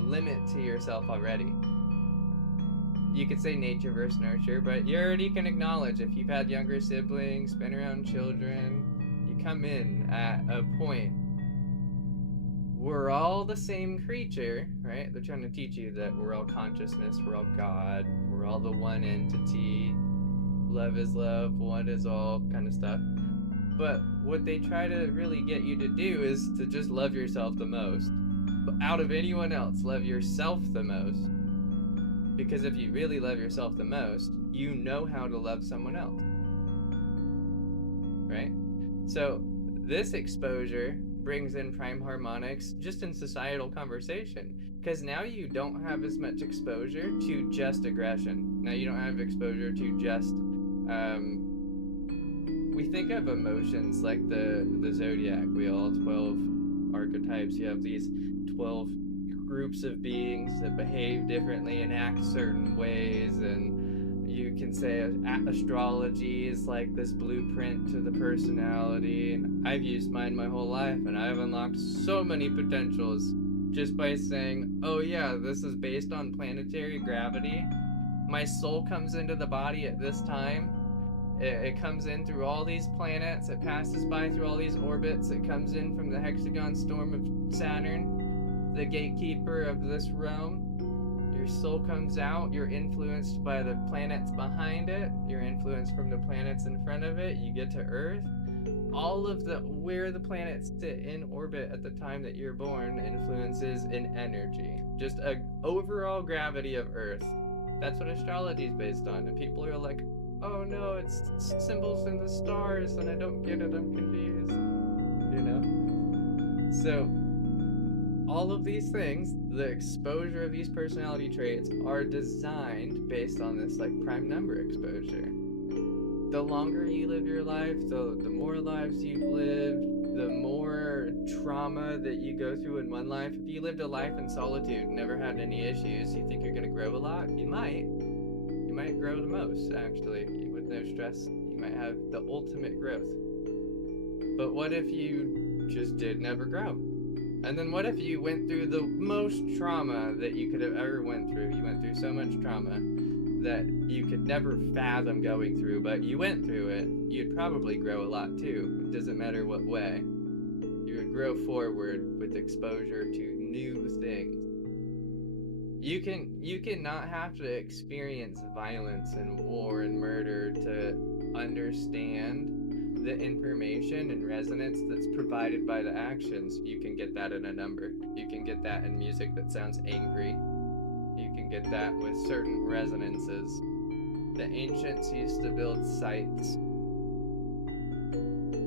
limit to yourself already. You could say nature versus nurture, but you already can acknowledge if you've had younger siblings, been around children, you come in at a point. We're all the same creature, right? They're trying to teach you that we're all consciousness, we're all God, we're all the one entity, love is love, one is all kind of stuff. But what they try to really get you to do is to just love yourself the most. But out of anyone else, love yourself the most. Because if you really love yourself the most, you know how to love someone else. Right? So this exposure brings in prime harmonics just in societal conversation. Because now you don't have as much exposure to just aggression. Now you don't have exposure to just we think of emotions like the zodiac wheel, 12 archetypes. You have these 12 groups of beings that behave differently and act certain ways, and you can say astrology is like this blueprint to the personality. And I've used mine my whole life, and I've unlocked so many potentials just by saying, oh yeah, this is based on planetary gravity. My soul comes into the body at this time. It comes in through all these planets, it passes by through all these orbits, it comes in from the hexagon storm of Saturn, the gatekeeper of this realm. Your soul comes out, you're influenced by the planets behind it, you're influenced from the planets in front of it, you get to Earth. All of where the planets sit in orbit at the time that you're born influences in energy. Just a overall gravity of Earth. That's what astrology is based on, and people are like, oh no, it's symbols in the stars and I don't get it, I'm confused, you know? So all of these things, the exposure of these personality traits are designed based on this like prime number exposure. The longer you live your life, the more lives you've lived, the more trauma that you go through in one life, if you lived a life in solitude, never had any issues, you think you're going to grow a lot? You might. You might grow the most, actually. With no stress, you might have the ultimate growth. But what if you just did never grow? And then what if you went through the most trauma that you could have ever went through? You went through so much trauma that you could never fathom going through, but you went through it. You'd probably grow a lot too. It doesn't matter what way. You would grow forward with exposure to new things. You can not have to experience violence and war and murder to understand the information and resonance that's provided by the actions. You can get that in a number. You can get that in music that sounds angry. You can get that with certain resonances. The ancients used to build sites,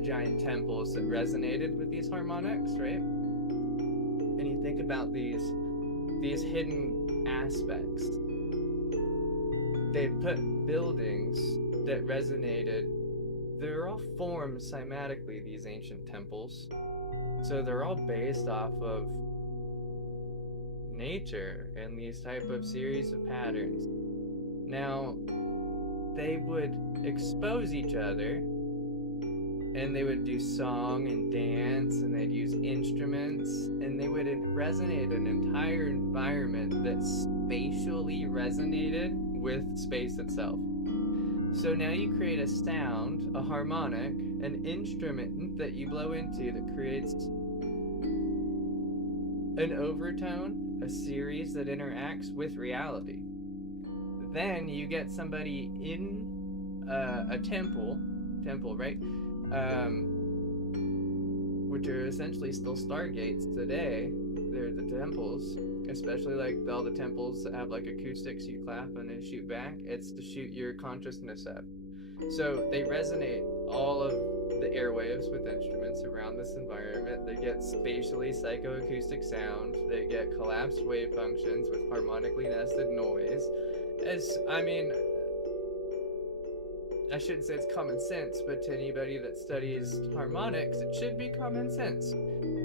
giant temples that resonated with these harmonics, right? And you think about these hidden aspects. They put buildings that resonated. They're all formed cymatically, these ancient temples. So they're all based off of nature and these type of series of patterns. Now, they would expose each other, and they would do song and dance, and they'd use instruments, and they would resonate an entire environment that spatially resonated with space itself. So now you create a sound, a harmonic, an instrument that you blow into that creates an overtone, a series that interacts with reality. Then you get somebody in a temple, right? Which are essentially still stargates today. They're the temples, especially like all the temples that have like acoustics. You clap and they shoot back. It's to shoot your consciousness up. So they resonate all of the airwaves with instruments around this environment. They get spatially psychoacoustic sound. They get collapsed wave functions with harmonically nested noise. I shouldn't say it's common sense, but to anybody that studies harmonics, it should be common sense.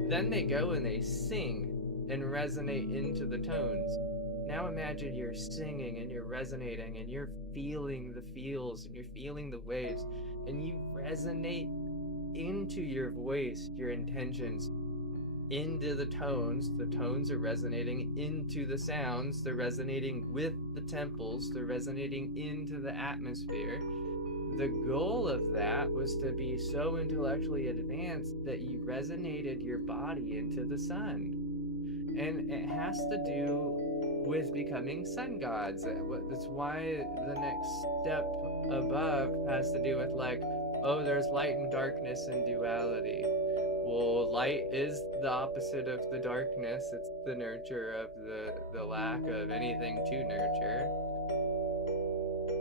Then they go and they sing and resonate into the tones. Now imagine you're singing and you're resonating and you're feeling the feels and you're feeling the waves, and you resonate into your voice, your intentions, into the tones. The tones are resonating into the sounds. They're resonating with the temples. They're resonating into the atmosphere. The goal of that was to be so intellectually advanced that you resonated your body into the sun. And it has to do with becoming sun gods. That's why the next step above has to do with like, oh, there's light and darkness and duality. Well, light is the opposite of the darkness. It's the nurture of the lack of anything to nurture.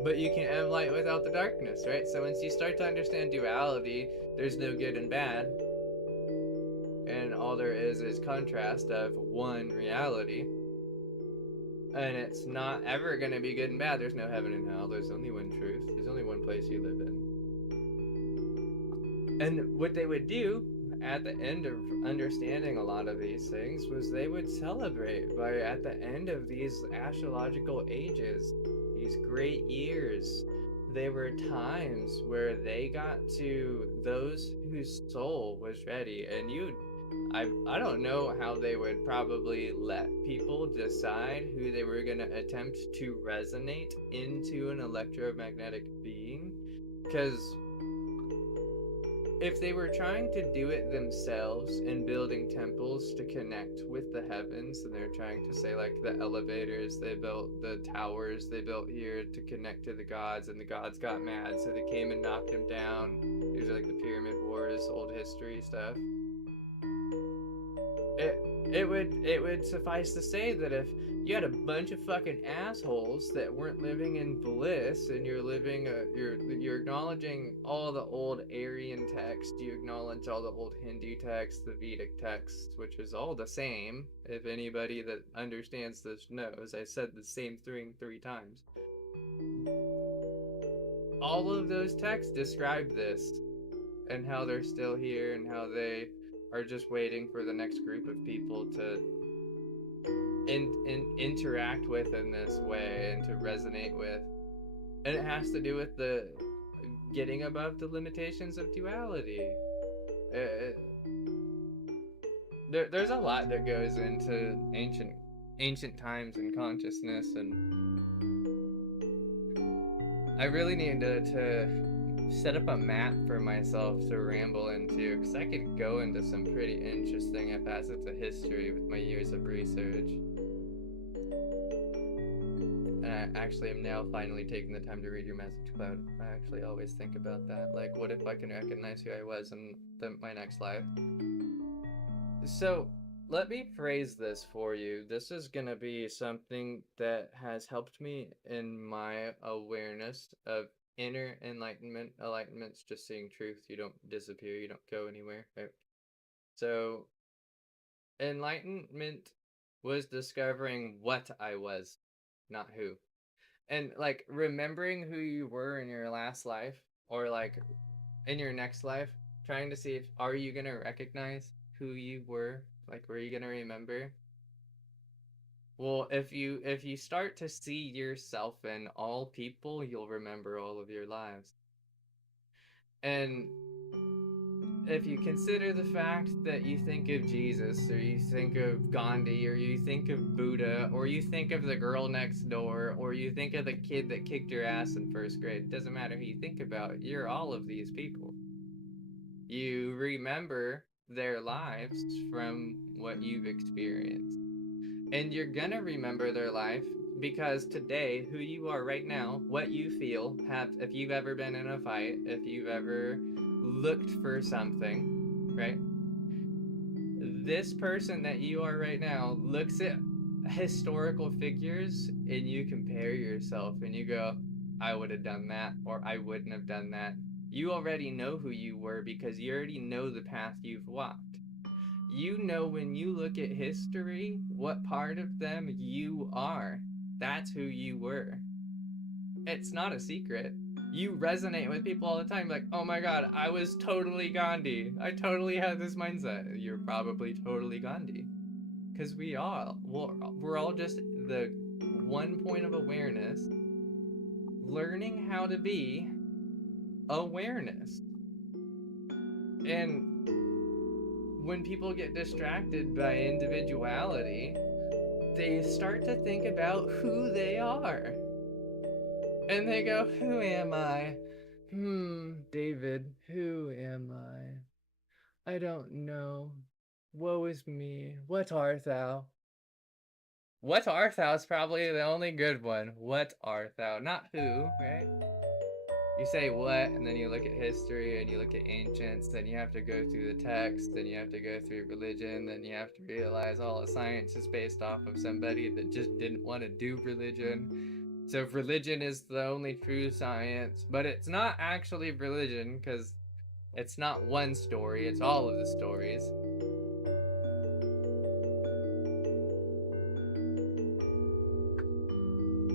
But you can't have light without the darkness, right? So once you start to understand duality, there's no good and bad. And all there is contrast of one reality. And it's not ever going to be good and bad. There's no heaven and hell. There's only one truth. There's only one place you live in. And what they would do at the end of understanding a lot of these things was they would celebrate by at the end of these astrological ages, these great years, there were times where they got to those whose soul was ready. And I don't know how they would probably let people decide who they were going to attempt to resonate into an electromagnetic being, because if they were trying to do it themselves and building temples to connect with the heavens, and they're trying to say like the elevators they built, the towers they built here to connect to the gods, and the gods got mad, so they came and knocked them down. These are like the pyramid wars, old history stuff. It would suffice to say that if you had a bunch of fucking assholes that weren't living in bliss, and you're acknowledging all the old Aryan texts, you acknowledge all the old Hindu texts, the Vedic texts, which is all the same. If anybody that understands this knows, I said the same thing 3 times. All of those texts describe this, and how they're still here, and how they are just waiting for the next group of people to interact with in this way and to resonate with. And it has to do with the getting above the limitations of duality. There's a lot that goes into ancient times and consciousness, and I really need to set up a map for myself to ramble into, because I could go into some pretty interesting facets of history with my years of research. And I actually am now finally taking the time to read your message, Cloud. I actually always think about that. Like, what if I can recognize who I was in my next life? So, let me phrase this for you. This is going to be something that has helped me in my awareness of inner enlightenment. Enlightenment's just seeing truth. You don't disappear. You don't go anywhere, right? So, enlightenment was discovering what I was, not who. And, like, remembering who you were in your last life, or, like, in your next life, trying to see if, are you going to recognize who you were? Like, were you going to remember? Well, if you start to see yourself in all people, you'll remember all of your lives. And if you consider the fact that you think of Jesus, or you think of Gandhi, or you think of Buddha, or you think of the girl next door, or you think of the kid that kicked your ass in first grade, it doesn't matter who you think about, you're all of these people. You remember their lives from what you've experienced. And you're gonna remember their life because today, who you are right now, what you feel, if you've ever been in a fight, if you've ever looked for something, right? This person that you are right now looks at historical figures, and you compare yourself and you go, I would have done that, or I wouldn't have done that. You already know who you were because you already know the path you've walked. You know, when you look at history, what part of them you are. That's who you were. It's not a secret. You resonate with people all the time, like, oh my god, I was totally Gandhi. I totally had this mindset. You're probably totally Gandhi. Because we're all just the one point of awareness, learning how to be awareness. And when people get distracted by individuality, they start to think about who they are. And they go, who am I? David, who am I? I don't know. Woe is me. What art thou? What art thou is probably the only good one. What art thou? Not who, right? You say what, and then you look at history, and you look at ancients, then you have to go through the text, then you have to go through religion, then you have to realize all the science is based off of somebody that just didn't want to do religion. So if religion is the only true science, but it's not actually religion, because it's not one story, it's all of the stories.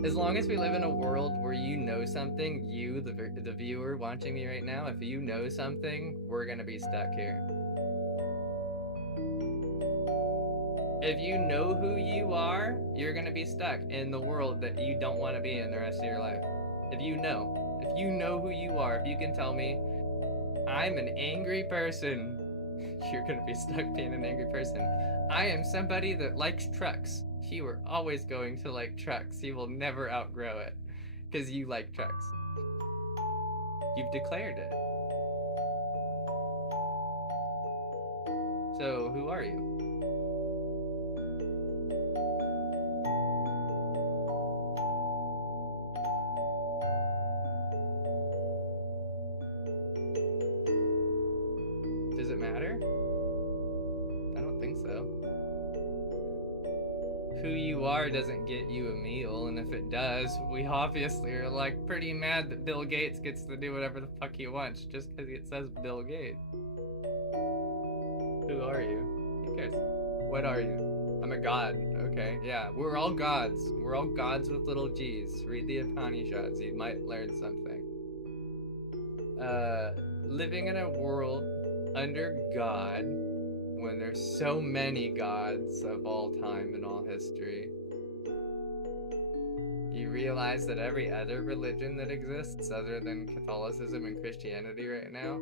As long as we live in a world where you know something, you, the viewer watching me right now, if you know something, we're going to be stuck here. If you know who you are, you're going to be stuck in the world that you don't want to be in the rest of your life. If you know who you are, if you can tell me, I'm an angry person, you're going to be stuck being an angry person. I am somebody that likes trucks. You are always going to like trucks. You will never outgrow it because you like trucks. You've declared it. So who are you? Does it matter? I don't think so. Who you are doesn't get you a meal, and if it does, we obviously are like pretty mad that Bill Gates gets to do whatever the fuck he wants just because it says Bill Gates. Who are you? Who cares? What are you? I'm a god. Okay, yeah, we're all gods. We're all gods with little g's. Read the Upanishads, you might learn something. Living in a world under God, when there's so many gods of all time and all history. You realize that every other religion that exists other than Catholicism and Christianity right now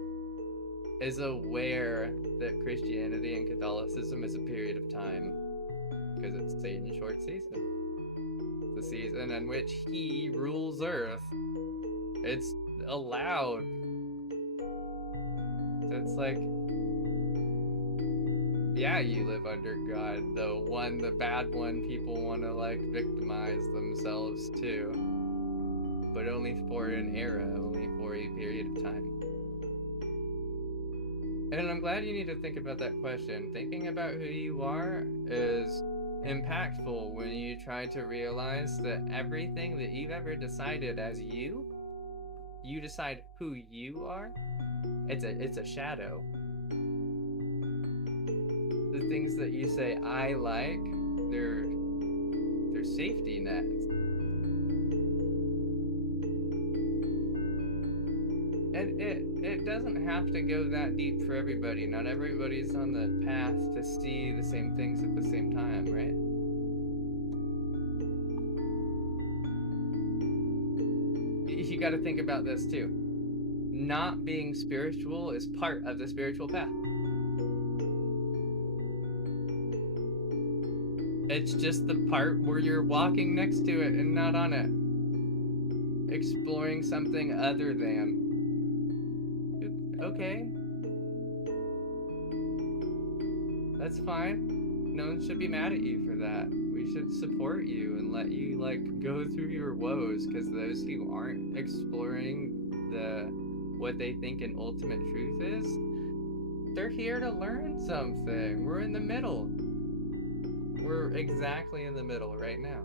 is aware that Christianity and Catholicism is a period of time because it's Satan's short season. The season in which he rules Earth. It's allowed. So it's like, yeah, you live under God, the bad one people want to like victimize themselves to, but only for an era, only for a period of time. And I'm glad you need to think about that question. Thinking about who you are is impactful when you try to realize that everything that you've ever decided as you decide who you are. It's a shadow. The things that you say I like, they're safety nets. And it doesn't have to go that deep for everybody. Not everybody's on the path to see the same things at the same time, right? You got to think about this too. Not being spiritual is part of the spiritual path. It's just the part where you're walking next to it and not on it. Exploring something other than. Okay. That's fine. No one should be mad at you for that. We should support you and let you like go through your woes, because those who aren't exploring what they think an ultimate truth is, they're here to learn something. We're in the middle. We're exactly in the middle right now.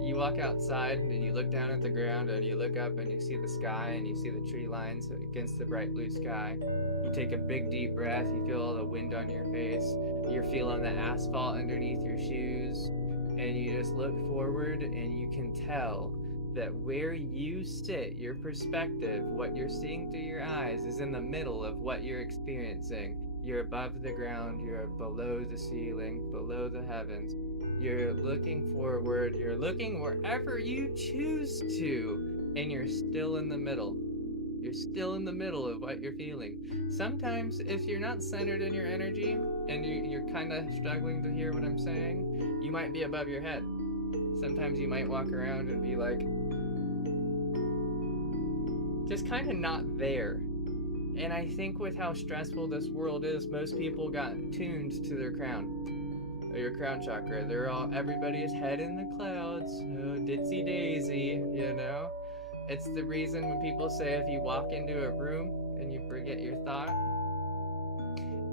You walk outside and you look down at the ground and you look up and you see the sky and you see the tree lines against the bright blue sky. You take a big deep breath, you feel all the wind on your face, you're feeling the asphalt underneath your shoes, and you just look forward and you can tell that where you sit, your perspective, what you're seeing through your eyes is in the middle of what you're experiencing. You're above the ground, you're below the ceiling, below the heavens. You're looking forward, you're looking wherever you choose to, and you're still in the middle. You're still in the middle of what you're feeling. Sometimes, if you're not centered in your energy, and you're kind of struggling to hear what I'm saying, you might be above your head. Sometimes you might walk around and be like, just kind of not there. And I think with how stressful this world is, most people got tuned to their crown, or your crown chakra. Everybody's head in the clouds, ditsy daisy, you know? It's the reason when people say if you walk into a room and you forget your thought,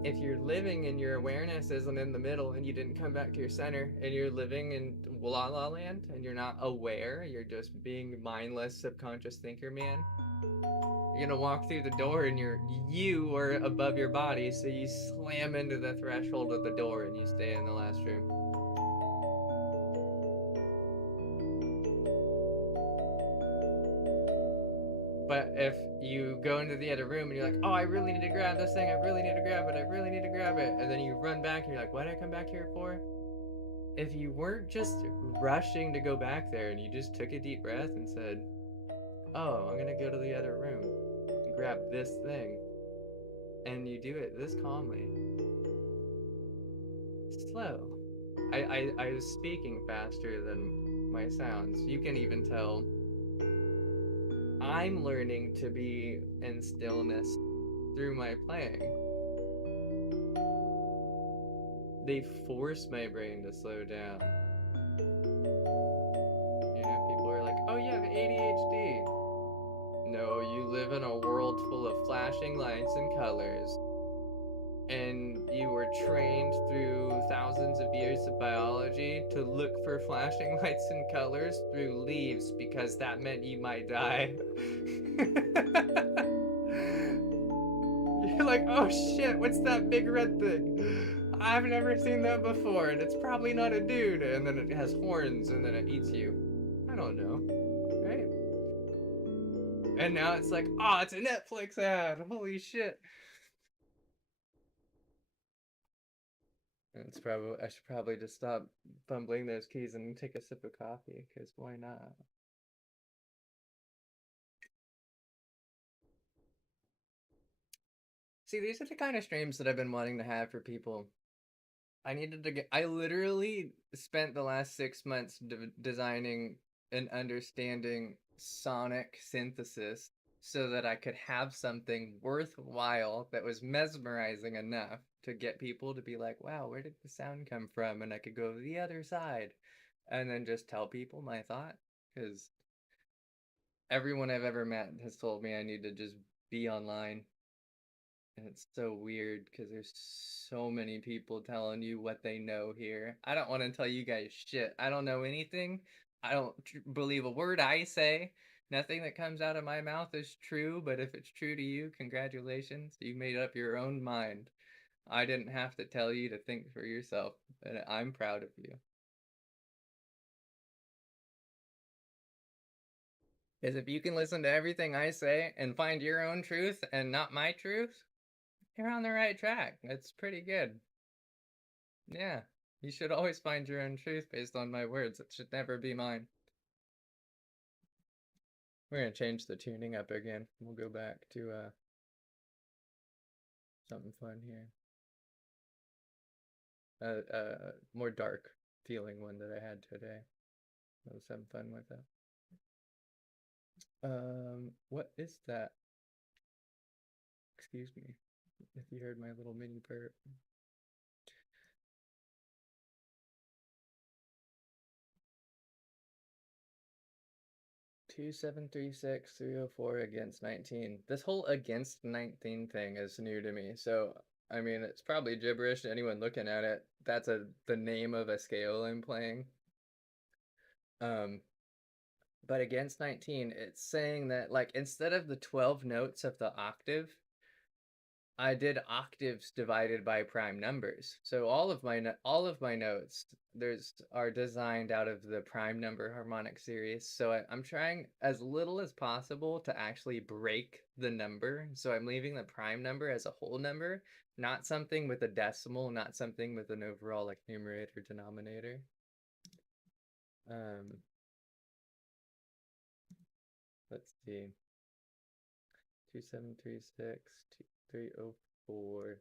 if you're living and your awareness isn't in the middle and you didn't come back to your center and you're living in la la land and you're not aware, you're just being mindless subconscious thinker man, you're gonna walk through the door and you are above your body, so you slam into the threshold of the door and you stay in the last room. But if you go into the other room and you're like, oh, I really need to grab this thing, I really need to grab it, I really need to grab it, and then you run back and you're like, what did I come back here for? If you weren't just rushing to go back there and you just took a deep breath and said, oh, I'm gonna go to the other room and grab this thing, and you do it this calmly, slow. I was speaking faster than my sounds. You can even tell I'm learning to be in stillness through my playing. They force my brain to slow down. You know, people are like, oh, you have ADHD. No, you live in a world full of flashing lights and colors. And you were trained through thousands of years of biology to look for flashing lights and colors through leaves because that meant you might die. You're like, oh shit, what's that big red thing? I've never seen that before, and it's probably not a dude, and then it has horns, and then it eats you. I don't know, right? And now it's like, oh, it's a Netflix ad, holy shit. I should probably just stop fumbling those keys and take a sip of coffee, because why not? See, these are the kind of streams that I've been wanting to have for people. I literally spent the last 6 months designing and understanding sonic synthesis so that I could have something worthwhile that was mesmerizing enough to get people to be like, wow, where did the sound come from? And I could go to the other side and then just tell people my thought. Because everyone I've ever met has told me I need to just be online. And it's so weird because there's so many people telling you what they know here. I don't want to tell you guys shit. I don't know anything. I don't believe a word I say. Nothing that comes out of my mouth is true, but if it's true to you, congratulations. You made up your own mind. I didn't have to tell you to think for yourself, and I'm proud of you. Because if you can listen to everything I say and find your own truth and not my truth, you're on the right track. It's pretty good. Yeah, you should always find your own truth based on my words. It should never be mine. We're gonna change the tuning up again. We'll go back to something fun here. More dark feeling one that I had today. I was having fun with that. What is that? Excuse me, if you heard my little mini burp. 2736 304 against 19. This whole against 19 thing is new to me. So, I mean, it's probably gibberish to anyone looking at it. That's the name of a scale I'm playing. But against 19, it's saying that like instead of the 12 notes of the octave, I did octaves divided by prime numbers. So all of my notes are designed out of the prime number harmonic series. So I'm trying as little as possible to actually break the number. So I'm leaving the prime number as a whole number, not something with a decimal, not something with an overall like numerator denominator. Let's see. 2736 304.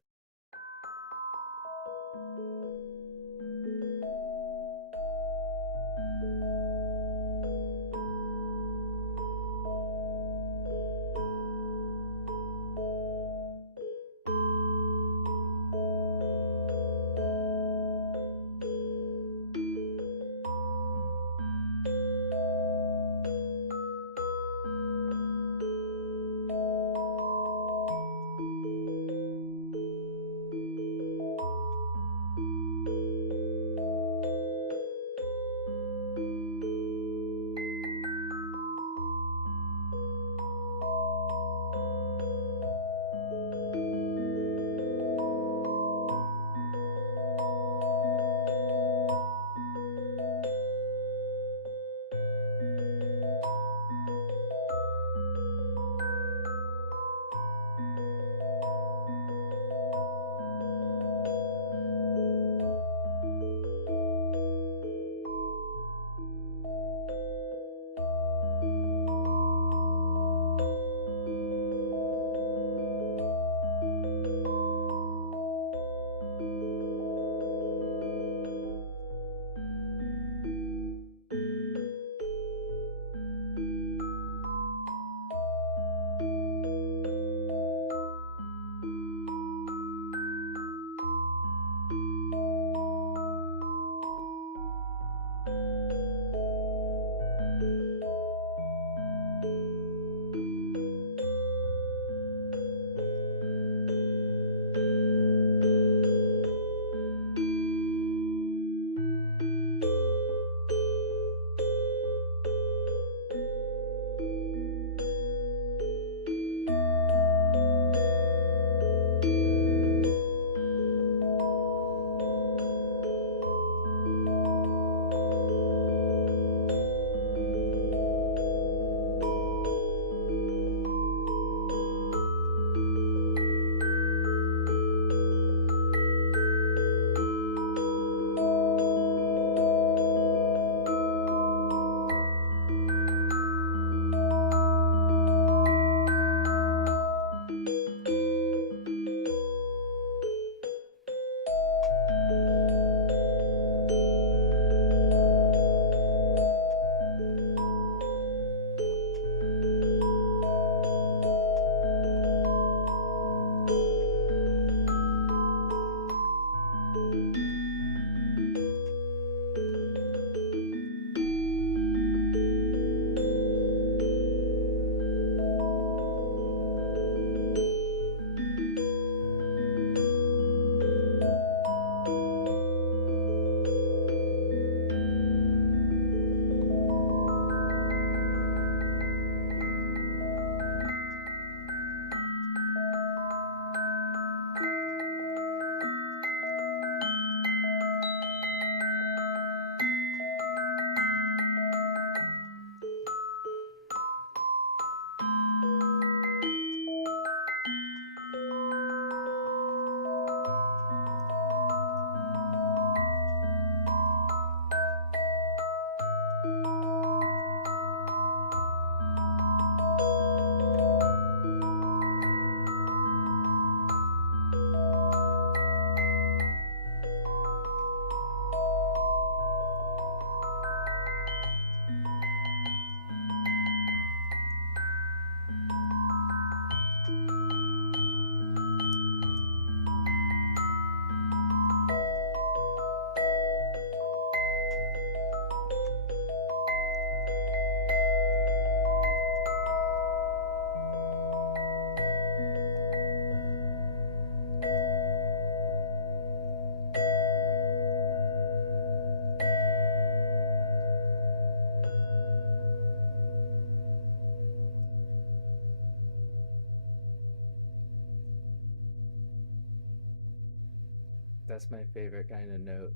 That's my favorite kind of note.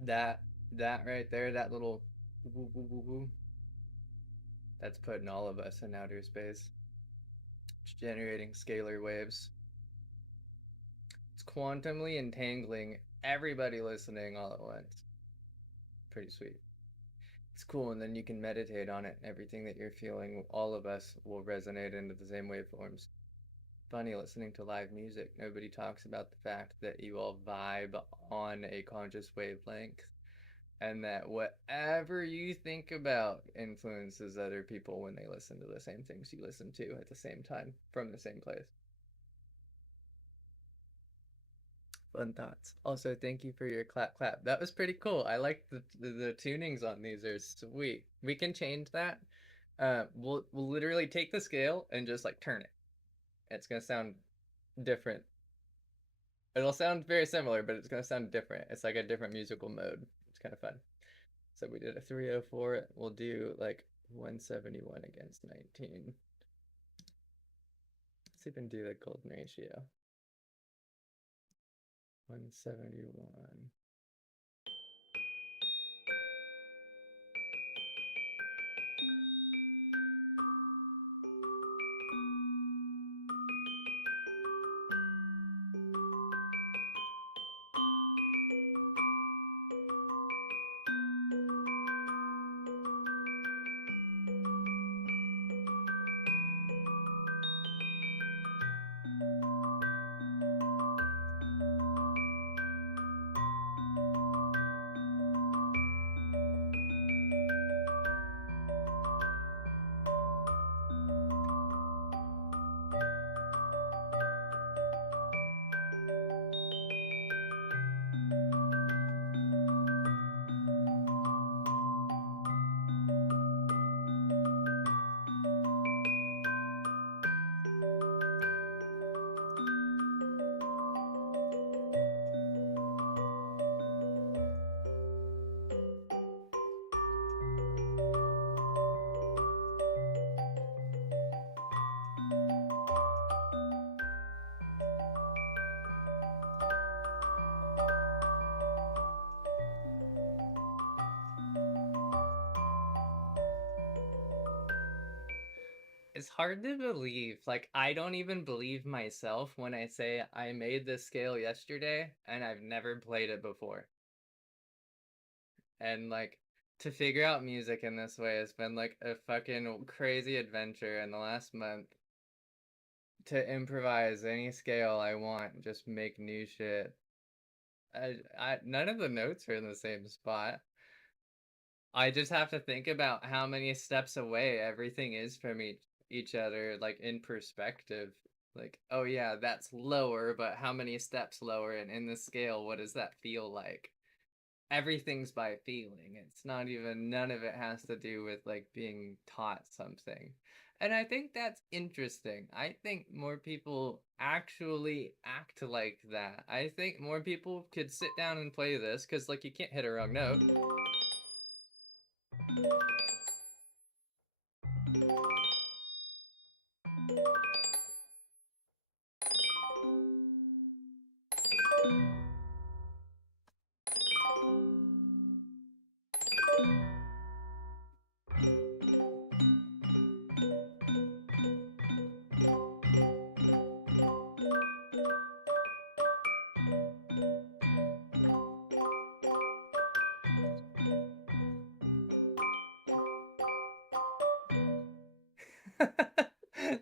That that right there, that little woo, woo, woo, woo, that's putting all of us in outer space. It's generating scalar waves. It's quantumly entangling everybody listening all at once. Pretty sweet. It's cool, and then you can meditate on it. Everything that you're feeling, all of us will resonate into the same waveforms. Funny listening to live music. Nobody talks about the fact that you all vibe on a conscious wavelength, and that whatever you think about influences other people when they listen to the same things you listen to at the same time from the same place. Fun thoughts. Also, thank you for your clap clap. That was pretty cool. I like the tunings on these are sweet. We can change that. We'll literally take the scale and just like turn it. It's gonna sound different. It'll sound very similar, but it's gonna sound different. It's like a different musical mode. It's kind of fun. So we did a 304. We'll do like 171 against 19. Let's even do the golden ratio. 171. It's hard to believe. Like, I don't even believe myself when I say I made this scale yesterday and I've never played it before. And, like, to figure out music in this way has been, like, a fucking crazy adventure in the last month. To improvise any scale I want, just make new shit. None of the notes are in the same spot. I just have to think about how many steps away everything is from each other, like in perspective. Like, oh yeah, that's lower, but how many steps lower? And in the scale, what does that feel like? Everything's by feeling. It's not even, none of it has to do with like being taught something. And I think that's interesting. I think more people actually act like that. I think more people could sit down and play this because, like, you can't hit a wrong note.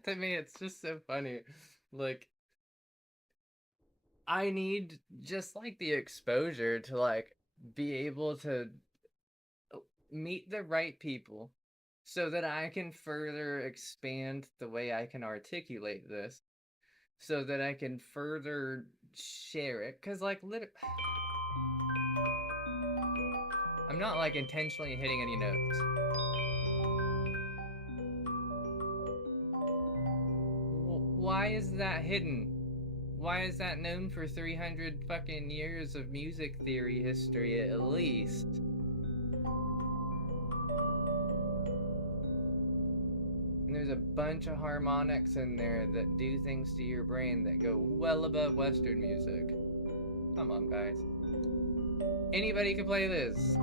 To me, it's just so funny. Like, I need just like the exposure to like be able to meet the right people so that I can further expand the way I can articulate this, so that I can further share it. Because, like, I'm not like intentionally hitting any notes. Why is that hidden? Why is that known for 300 fucking years of music theory history at least? And there's a bunch of harmonics in there that do things to your brain that go well above Western music. Come on, guys. Anybody can play this.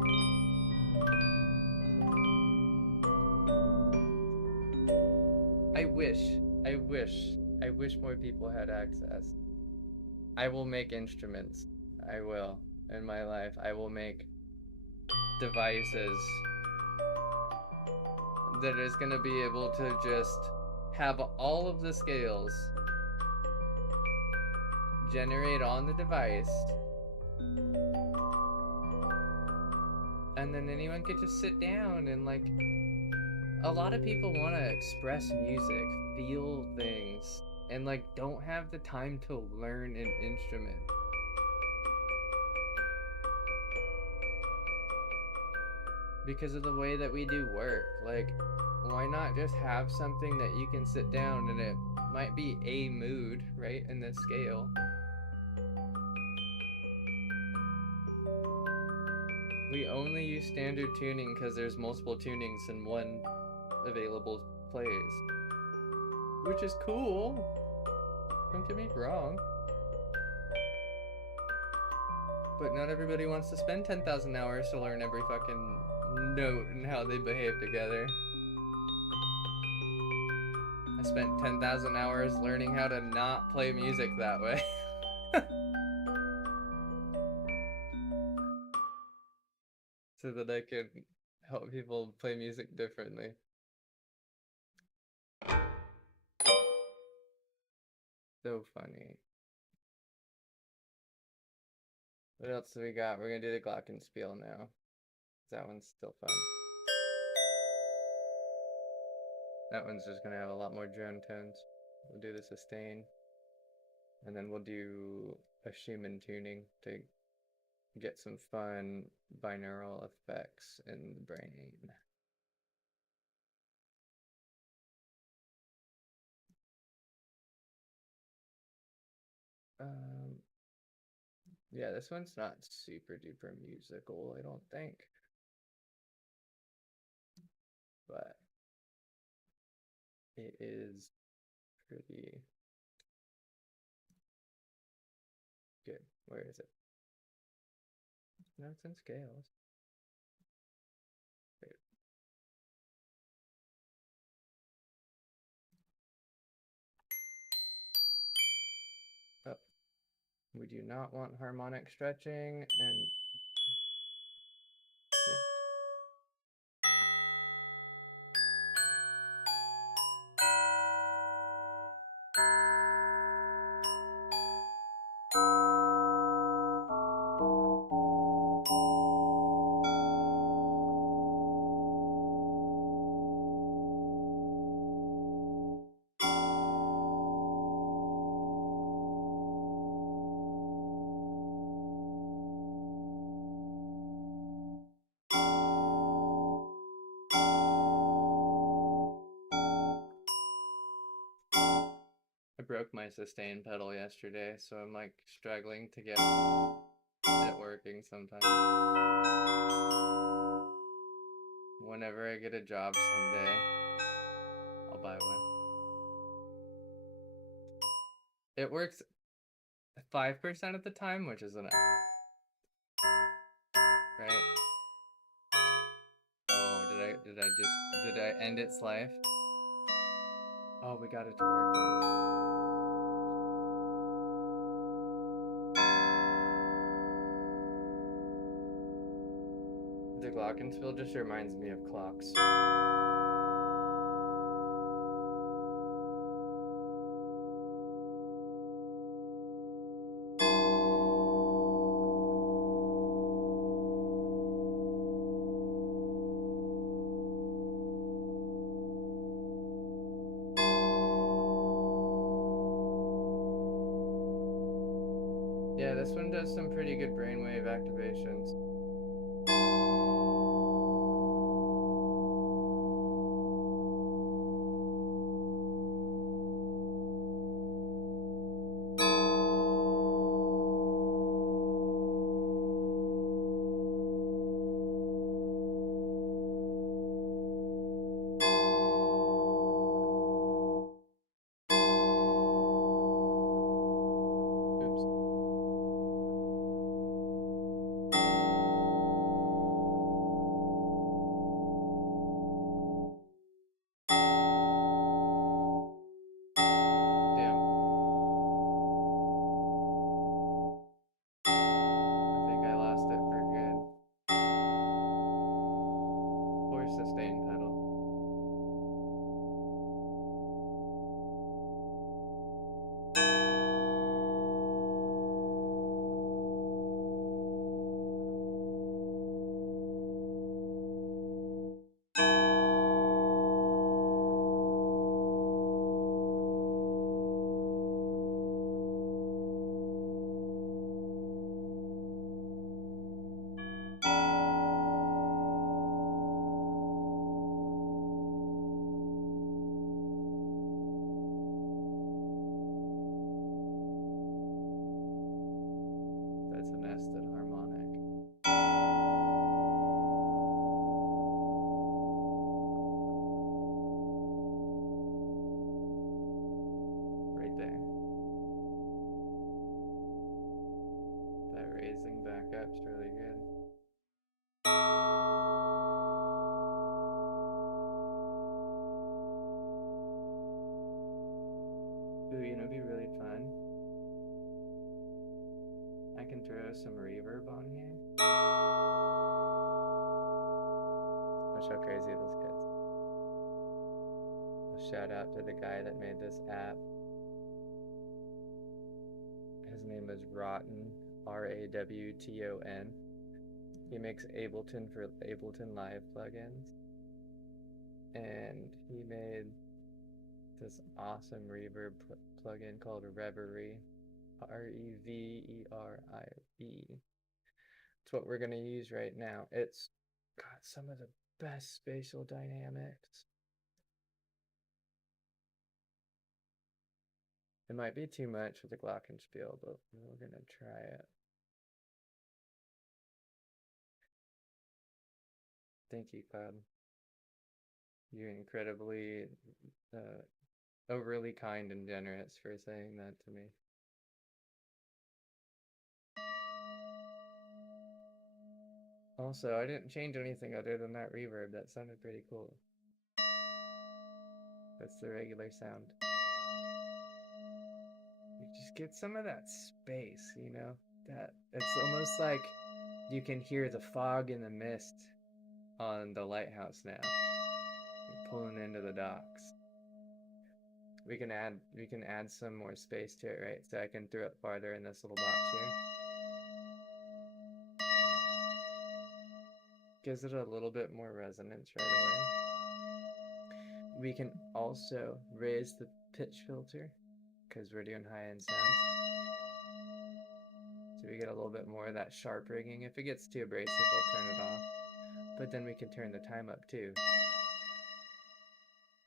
I wish more people had access. I will make instruments. I will. In my life, I will make devices that is going to be able to just have all of the scales generate on the device, and then anyone could just sit down and, like, a lot of people want to express music, feel things, and, like, don't have the time to learn an instrument. Because of the way that we do work. Like, why not just have something that you can sit down and it might be a mood, right, in this scale. We only use standard tuning because there's multiple tunings in one available plays. Which is cool. Don't get me wrong. But not everybody wants to spend 10,000 hours to learn every fucking note and how they behave together. I spent 10,000 hours learning how to not play music that way. So that I can help people play music differently. So funny. What else do we got? We're gonna do the glockenspiel now. That one's still fun. That one's just gonna have a lot more drone tones. We'll do the sustain. And then we'll do a Schumann tuning to get some fun binaural effects in the brain. Yeah, this one's not super duper musical, I don't think. But it is pretty good. Where is it? No, it's in scales. Wait. Oh, we do not want harmonic stretching, and yeah. I broke my sustain pedal yesterday, so I'm like struggling to get it working sometimes. Whenever I get a job someday, I'll buy one. It works 5% of the time, which is enough. Right? Oh, did I end its life? Oh, we got it to work once. The glockenspiel just reminds me of clocks. Yeah, this one does some pretty good brainwave activations. pickup's really good. Ooh, you know, it'd be really fun. I can throw some reverb on here. Watch how crazy this gets. A shout out to the guy that made this app. His name is Rawton, R-A-W-T-O-N. He makes Ableton for Ableton Live plugins. And he made this awesome reverb plugin called Reverie. R-E-V-E-R-I-E. It's what we're going to use right now. It's got some of the best spatial dynamics. It might be too much for the glockenspiel, but we're going to try it. Thank you, Cloud. You're incredibly overly kind and generous for saying that to me. Also, I didn't change anything other than that reverb. That sounded pretty cool. That's the regular sound. You just get some of that space, you know? That it's almost like you can hear the fog and the mist on the lighthouse now. You're pulling into the docks. We can add some more space to it, right? So I can throw it farther in this little box here. Gives it a little bit more resonance right away. We can also raise the pitch filter because we're doing high-end sounds. So we get a little bit more of that sharp ringing. If it gets too abrasive, we'll turn it off. But then we can turn the time up too.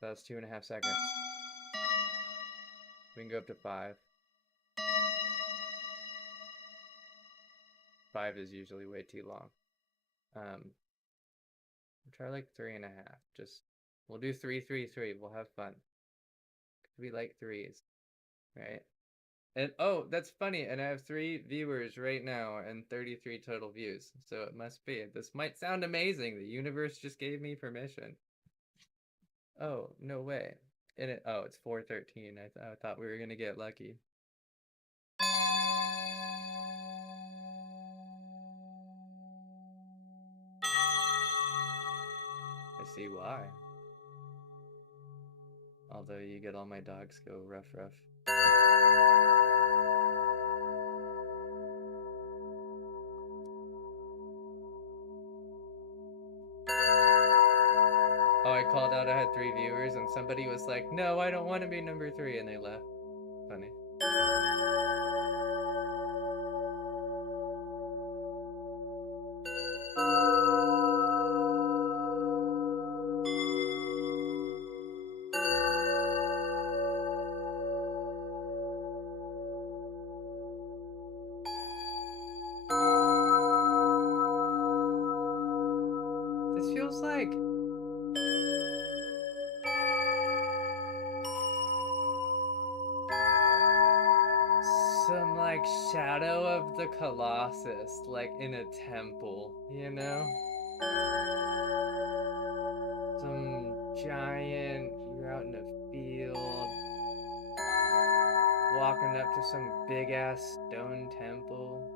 That's 2.5 seconds. We can go up to 5. 5 is usually way too long. Try like 3.5. We'll do 3, 3, 3. We'll have fun. We like threes, right? And oh, that's funny. And I have 3 viewers right now and 33 total views. So it must be. This might sound amazing. The universe just gave me permission. Oh, no way. And it's 4:13. I thought we were gonna get lucky. I see why. Although you get all my dogs go rough, rough. Oh, I called out I had 3 viewers and somebody was like, no, I don't want to be number 3, and they left. Funny. This feels like some like Shadow of the Colossus, like in a temple, you know? Some giant, you're out in a field, walking up to some big ass stone temple.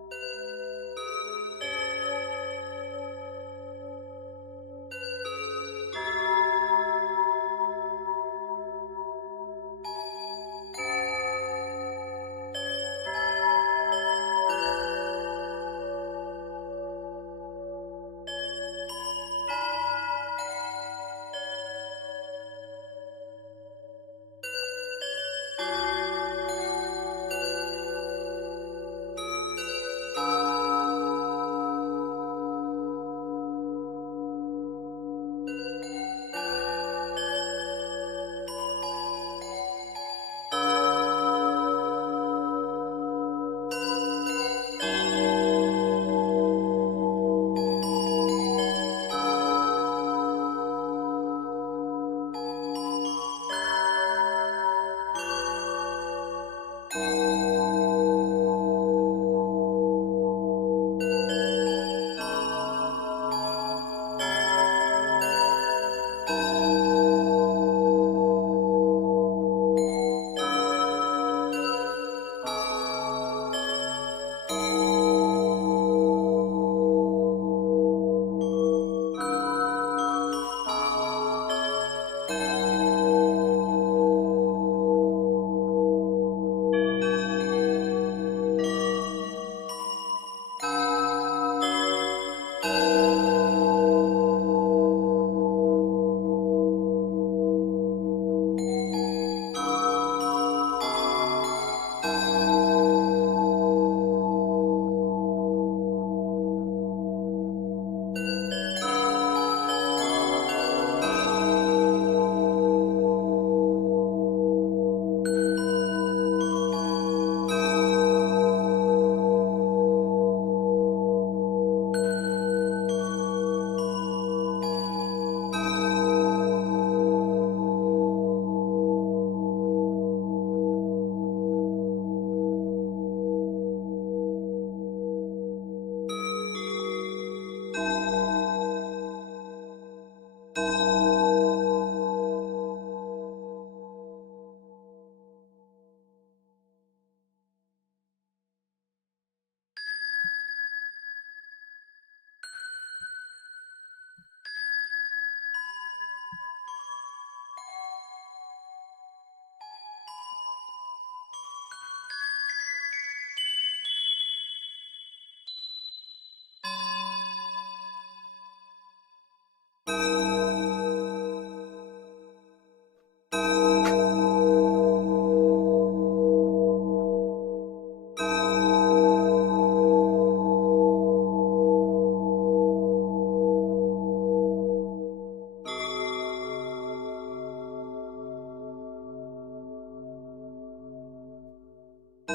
You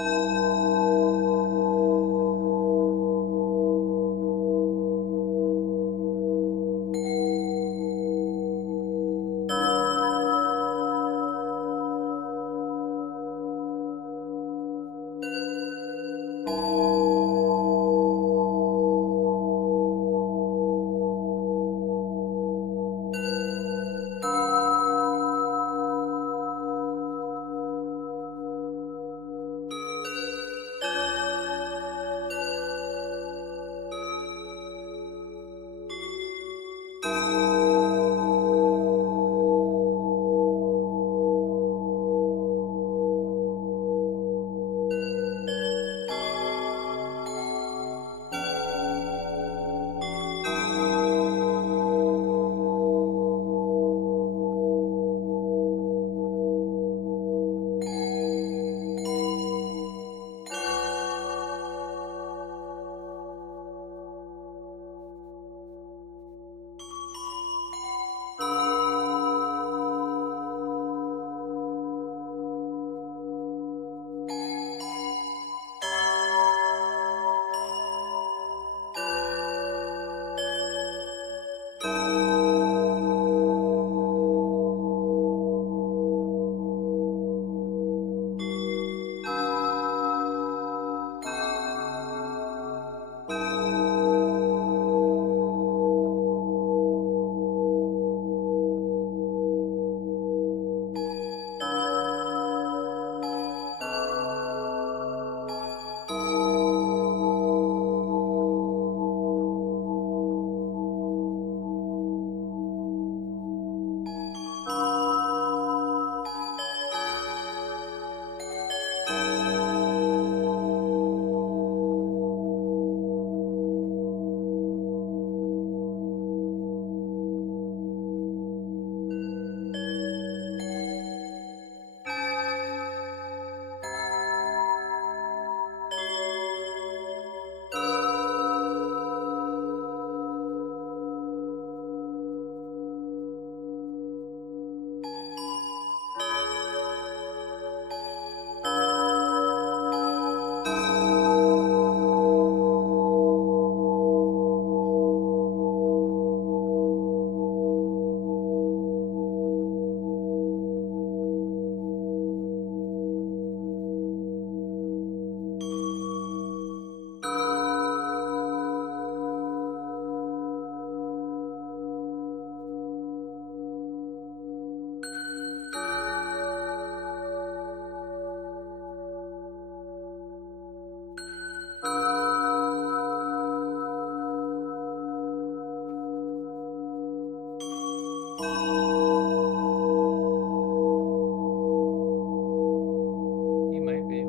might be.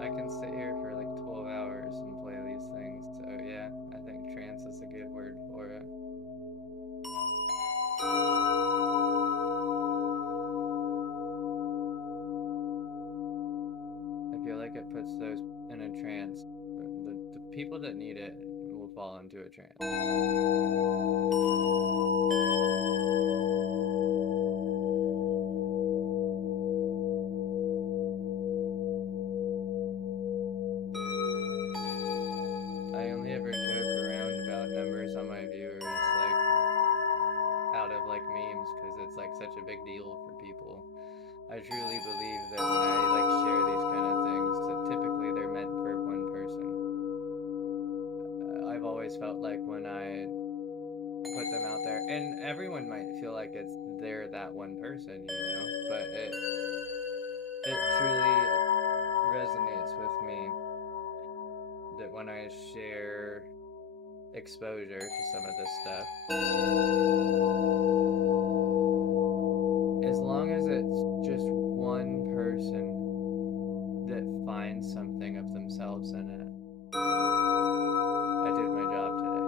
I can sit here for like 12 hours and play these things, so yeah, I think trance is a good word for it. I feel like it puts those in a trance. The people that need it will fall into a trance. I only ever joke around about numbers on my viewers, like out of like memes, because it's like such a big deal for people. I truly believe that when I like share these kind of things, that typically they're meant for one person. I've always felt like when I put them out there, and everyone might feel like they're that one person, but it truly resonates with me that when I share exposure to some of this stuff, as long as it's just one person that finds something of themselves in it, I did my job today.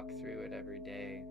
walk through it every day.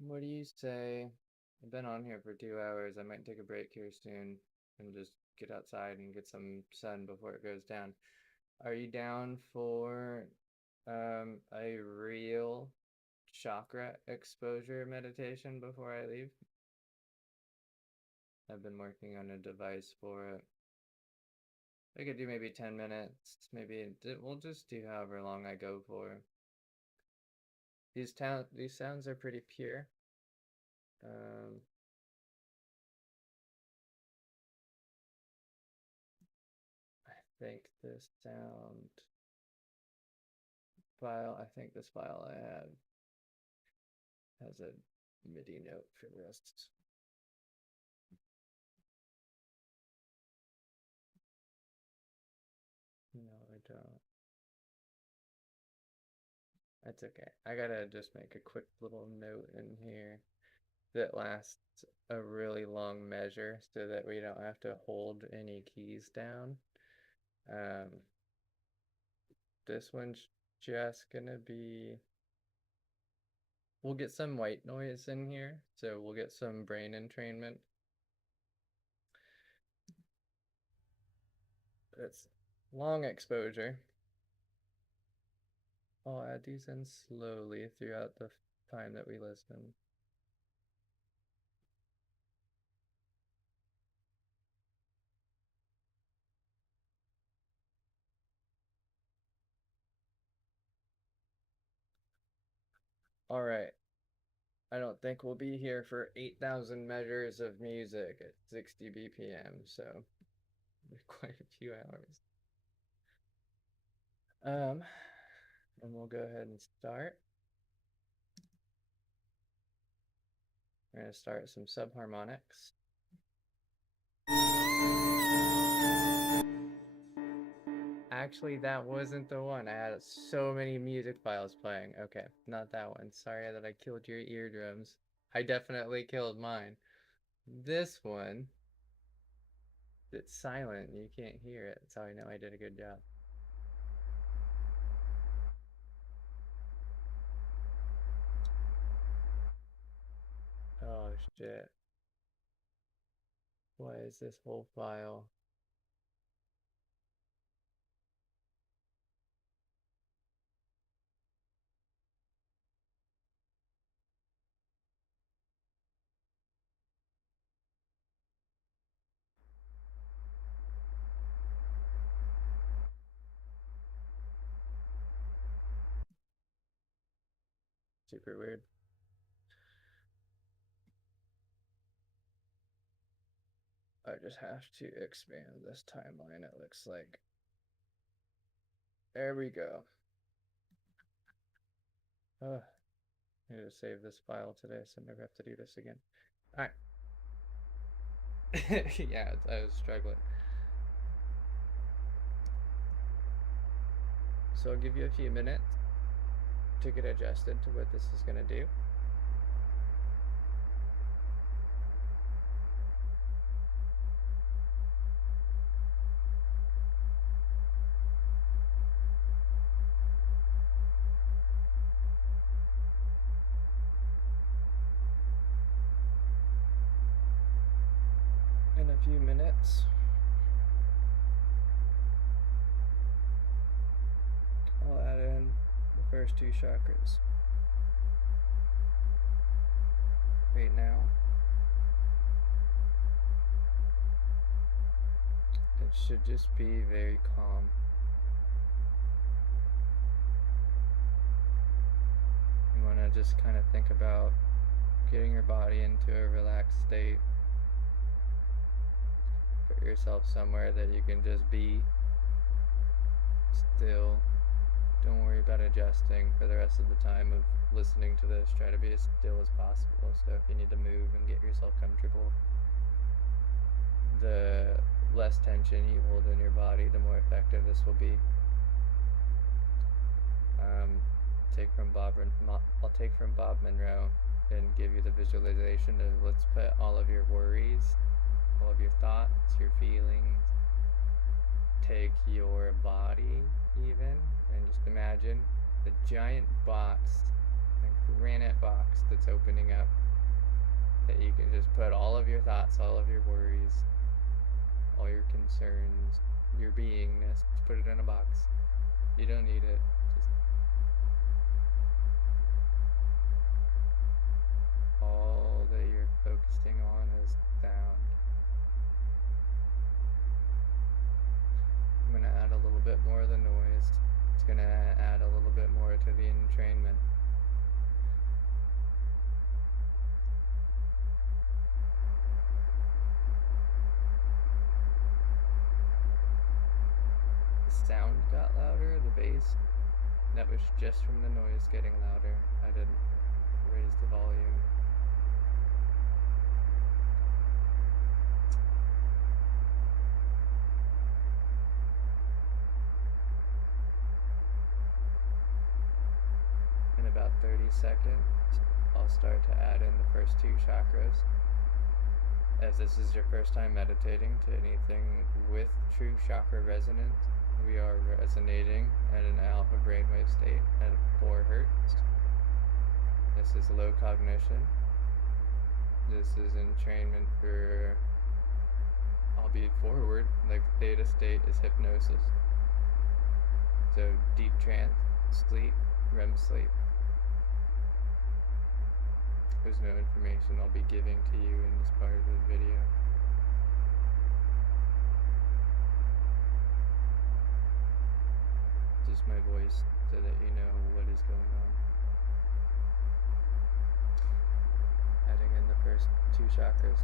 What do you say? I've been on here for 2 hours. I might take a break here soon and just get outside and get some sun before it goes down. Are you down for a real chakra exposure meditation before I leave? I've been working on a device for it. I could do maybe 10 minutes. Maybe we'll just do however long I go for. These sounds are pretty pure. I think this file I have has a MIDI note for this. No, I don't. That's okay. I gotta just make a quick little note in here that lasts a really long measure so that we don't have to hold any keys down. This one's just gonna be, we'll get some white noise in here, so we'll get some brain entrainment. It's long exposure. I'll add these in slowly throughout the time that we listen. All right. I don't think we'll be here for 8,000 measures of music at 60 BPM, so quite a few hours. And we'll go ahead and start. We're going to start some subharmonics. Actually, that wasn't the one. I had so many music files playing. Okay, not that one. Sorry that I killed your eardrums. I definitely killed mine. This one, it's silent. You can't hear it. That's how I know I did a good job. Oh, shit. Why is this whole file? Super weird. I just have to expand this timeline, it looks like. There we go. Oh, I need to save this file today so I never have to do this again. All right. Yeah, I was struggling. So I'll give you a few minutes to get adjusted to what this is going to do. thoughts. I'll add in the first two chakras. Right now, it should just be very calm. You want to just kind of think about getting your body into a relaxed state. Put yourself somewhere that you can just be still. Don't worry about adjusting for the rest of the time of listening to this. Try to be as still as possible. So if you need to move and get yourself comfortable, the less tension you hold in your body, the more effective this will be. I'll take from Bob Monroe and give you the visualization of, let's put all of your worries, all of your thoughts, your feelings, take your body even, and just imagine a giant box, a granite box that's opening up, that you can just put all of your thoughts, all of your worries, all your concerns, your beingness, just put it in a box. You don't need it. Just all that you're focusing on is sound. I'm going to add a little bit more of the noise. It's going to add a little bit more to the entrainment. The sound got louder, the bass. That was just from the noise getting louder. I didn't raise the volume. In about 30 seconds, I'll start to add in the first two chakras. As this is your first time meditating to anything with true chakra resonance, we are resonating at an alpha brainwave state at 4 Hertz. This is low cognition. This is entrainment for, albeit forward, like theta state is hypnosis. So deep trance, sleep, REM sleep. There's no information I'll be giving to you in this part of the video. Just my voice so that you know what is going on. Adding in the first two chakras.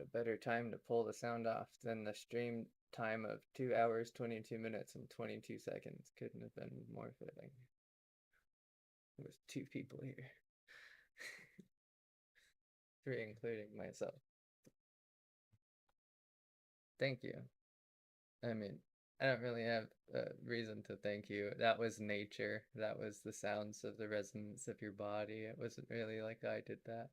What a better time to pull the sound off than the stream time of 2 hours, 22 minutes, and 22 seconds. Couldn't have been more fitting. There was 2 people here. 3 including myself. Thank you. I mean, I don't really have a reason to thank you. That was nature. That was the sounds of the resonance of your body. It wasn't really like I did that.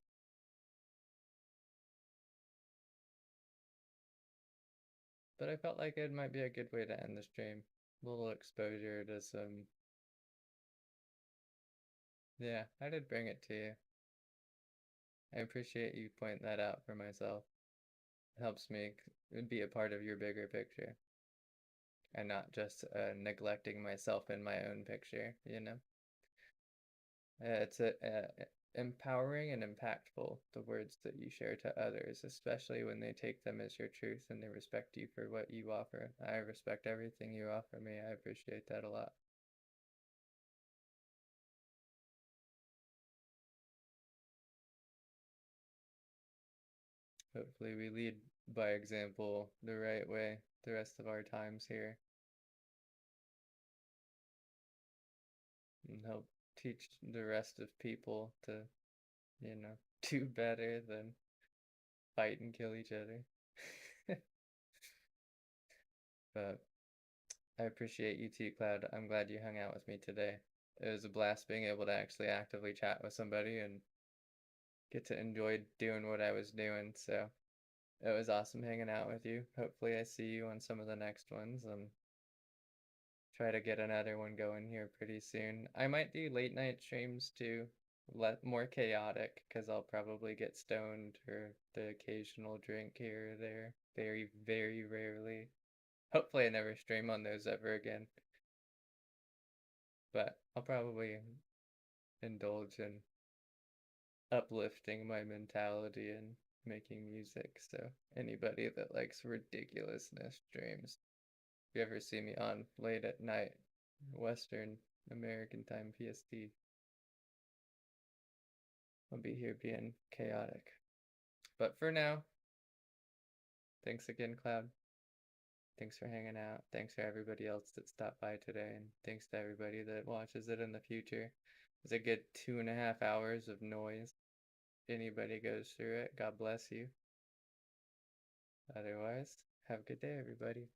But I felt like it might be a good way to end the stream. A little exposure to some... Yeah, I did bring it to you. I appreciate you pointing that out for myself. It helps me be a part of your bigger picture. And not just neglecting myself in my own picture, you know? It's empowering and impactful, the words that you share to others, especially when they take them as your truth and they respect you for what you offer. I respect everything you offer me. I appreciate that a lot. Hopefully we lead by example the right way the rest of our times here. And help teach the rest of people to, you know, do better than fight and kill each other. But I appreciate you too, Cloud. I'm glad you hung out with me today. It was a blast being able to actually actively chat with somebody and get to enjoy doing what I was doing. So it was awesome hanging out with you. Hopefully I see you on some of the next ones and try to get another one going here pretty soon. I might do late night streams too, more chaotic, because I'll probably get stoned or the occasional drink here or there. Very, very rarely. Hopefully I never stream on those ever again. But I'll probably indulge in uplifting my mentality and making music. So anybody that likes ridiculousness streams, if you ever see me on late at night, Western American time PST, I'll be here being chaotic. But for now, thanks again, Cloud. Thanks for hanging out. Thanks for everybody else that stopped by today. And thanks to everybody that watches it in the future. It's a good 2.5 hours of noise. If anybody goes through it, God bless you. Otherwise, have a good day, everybody.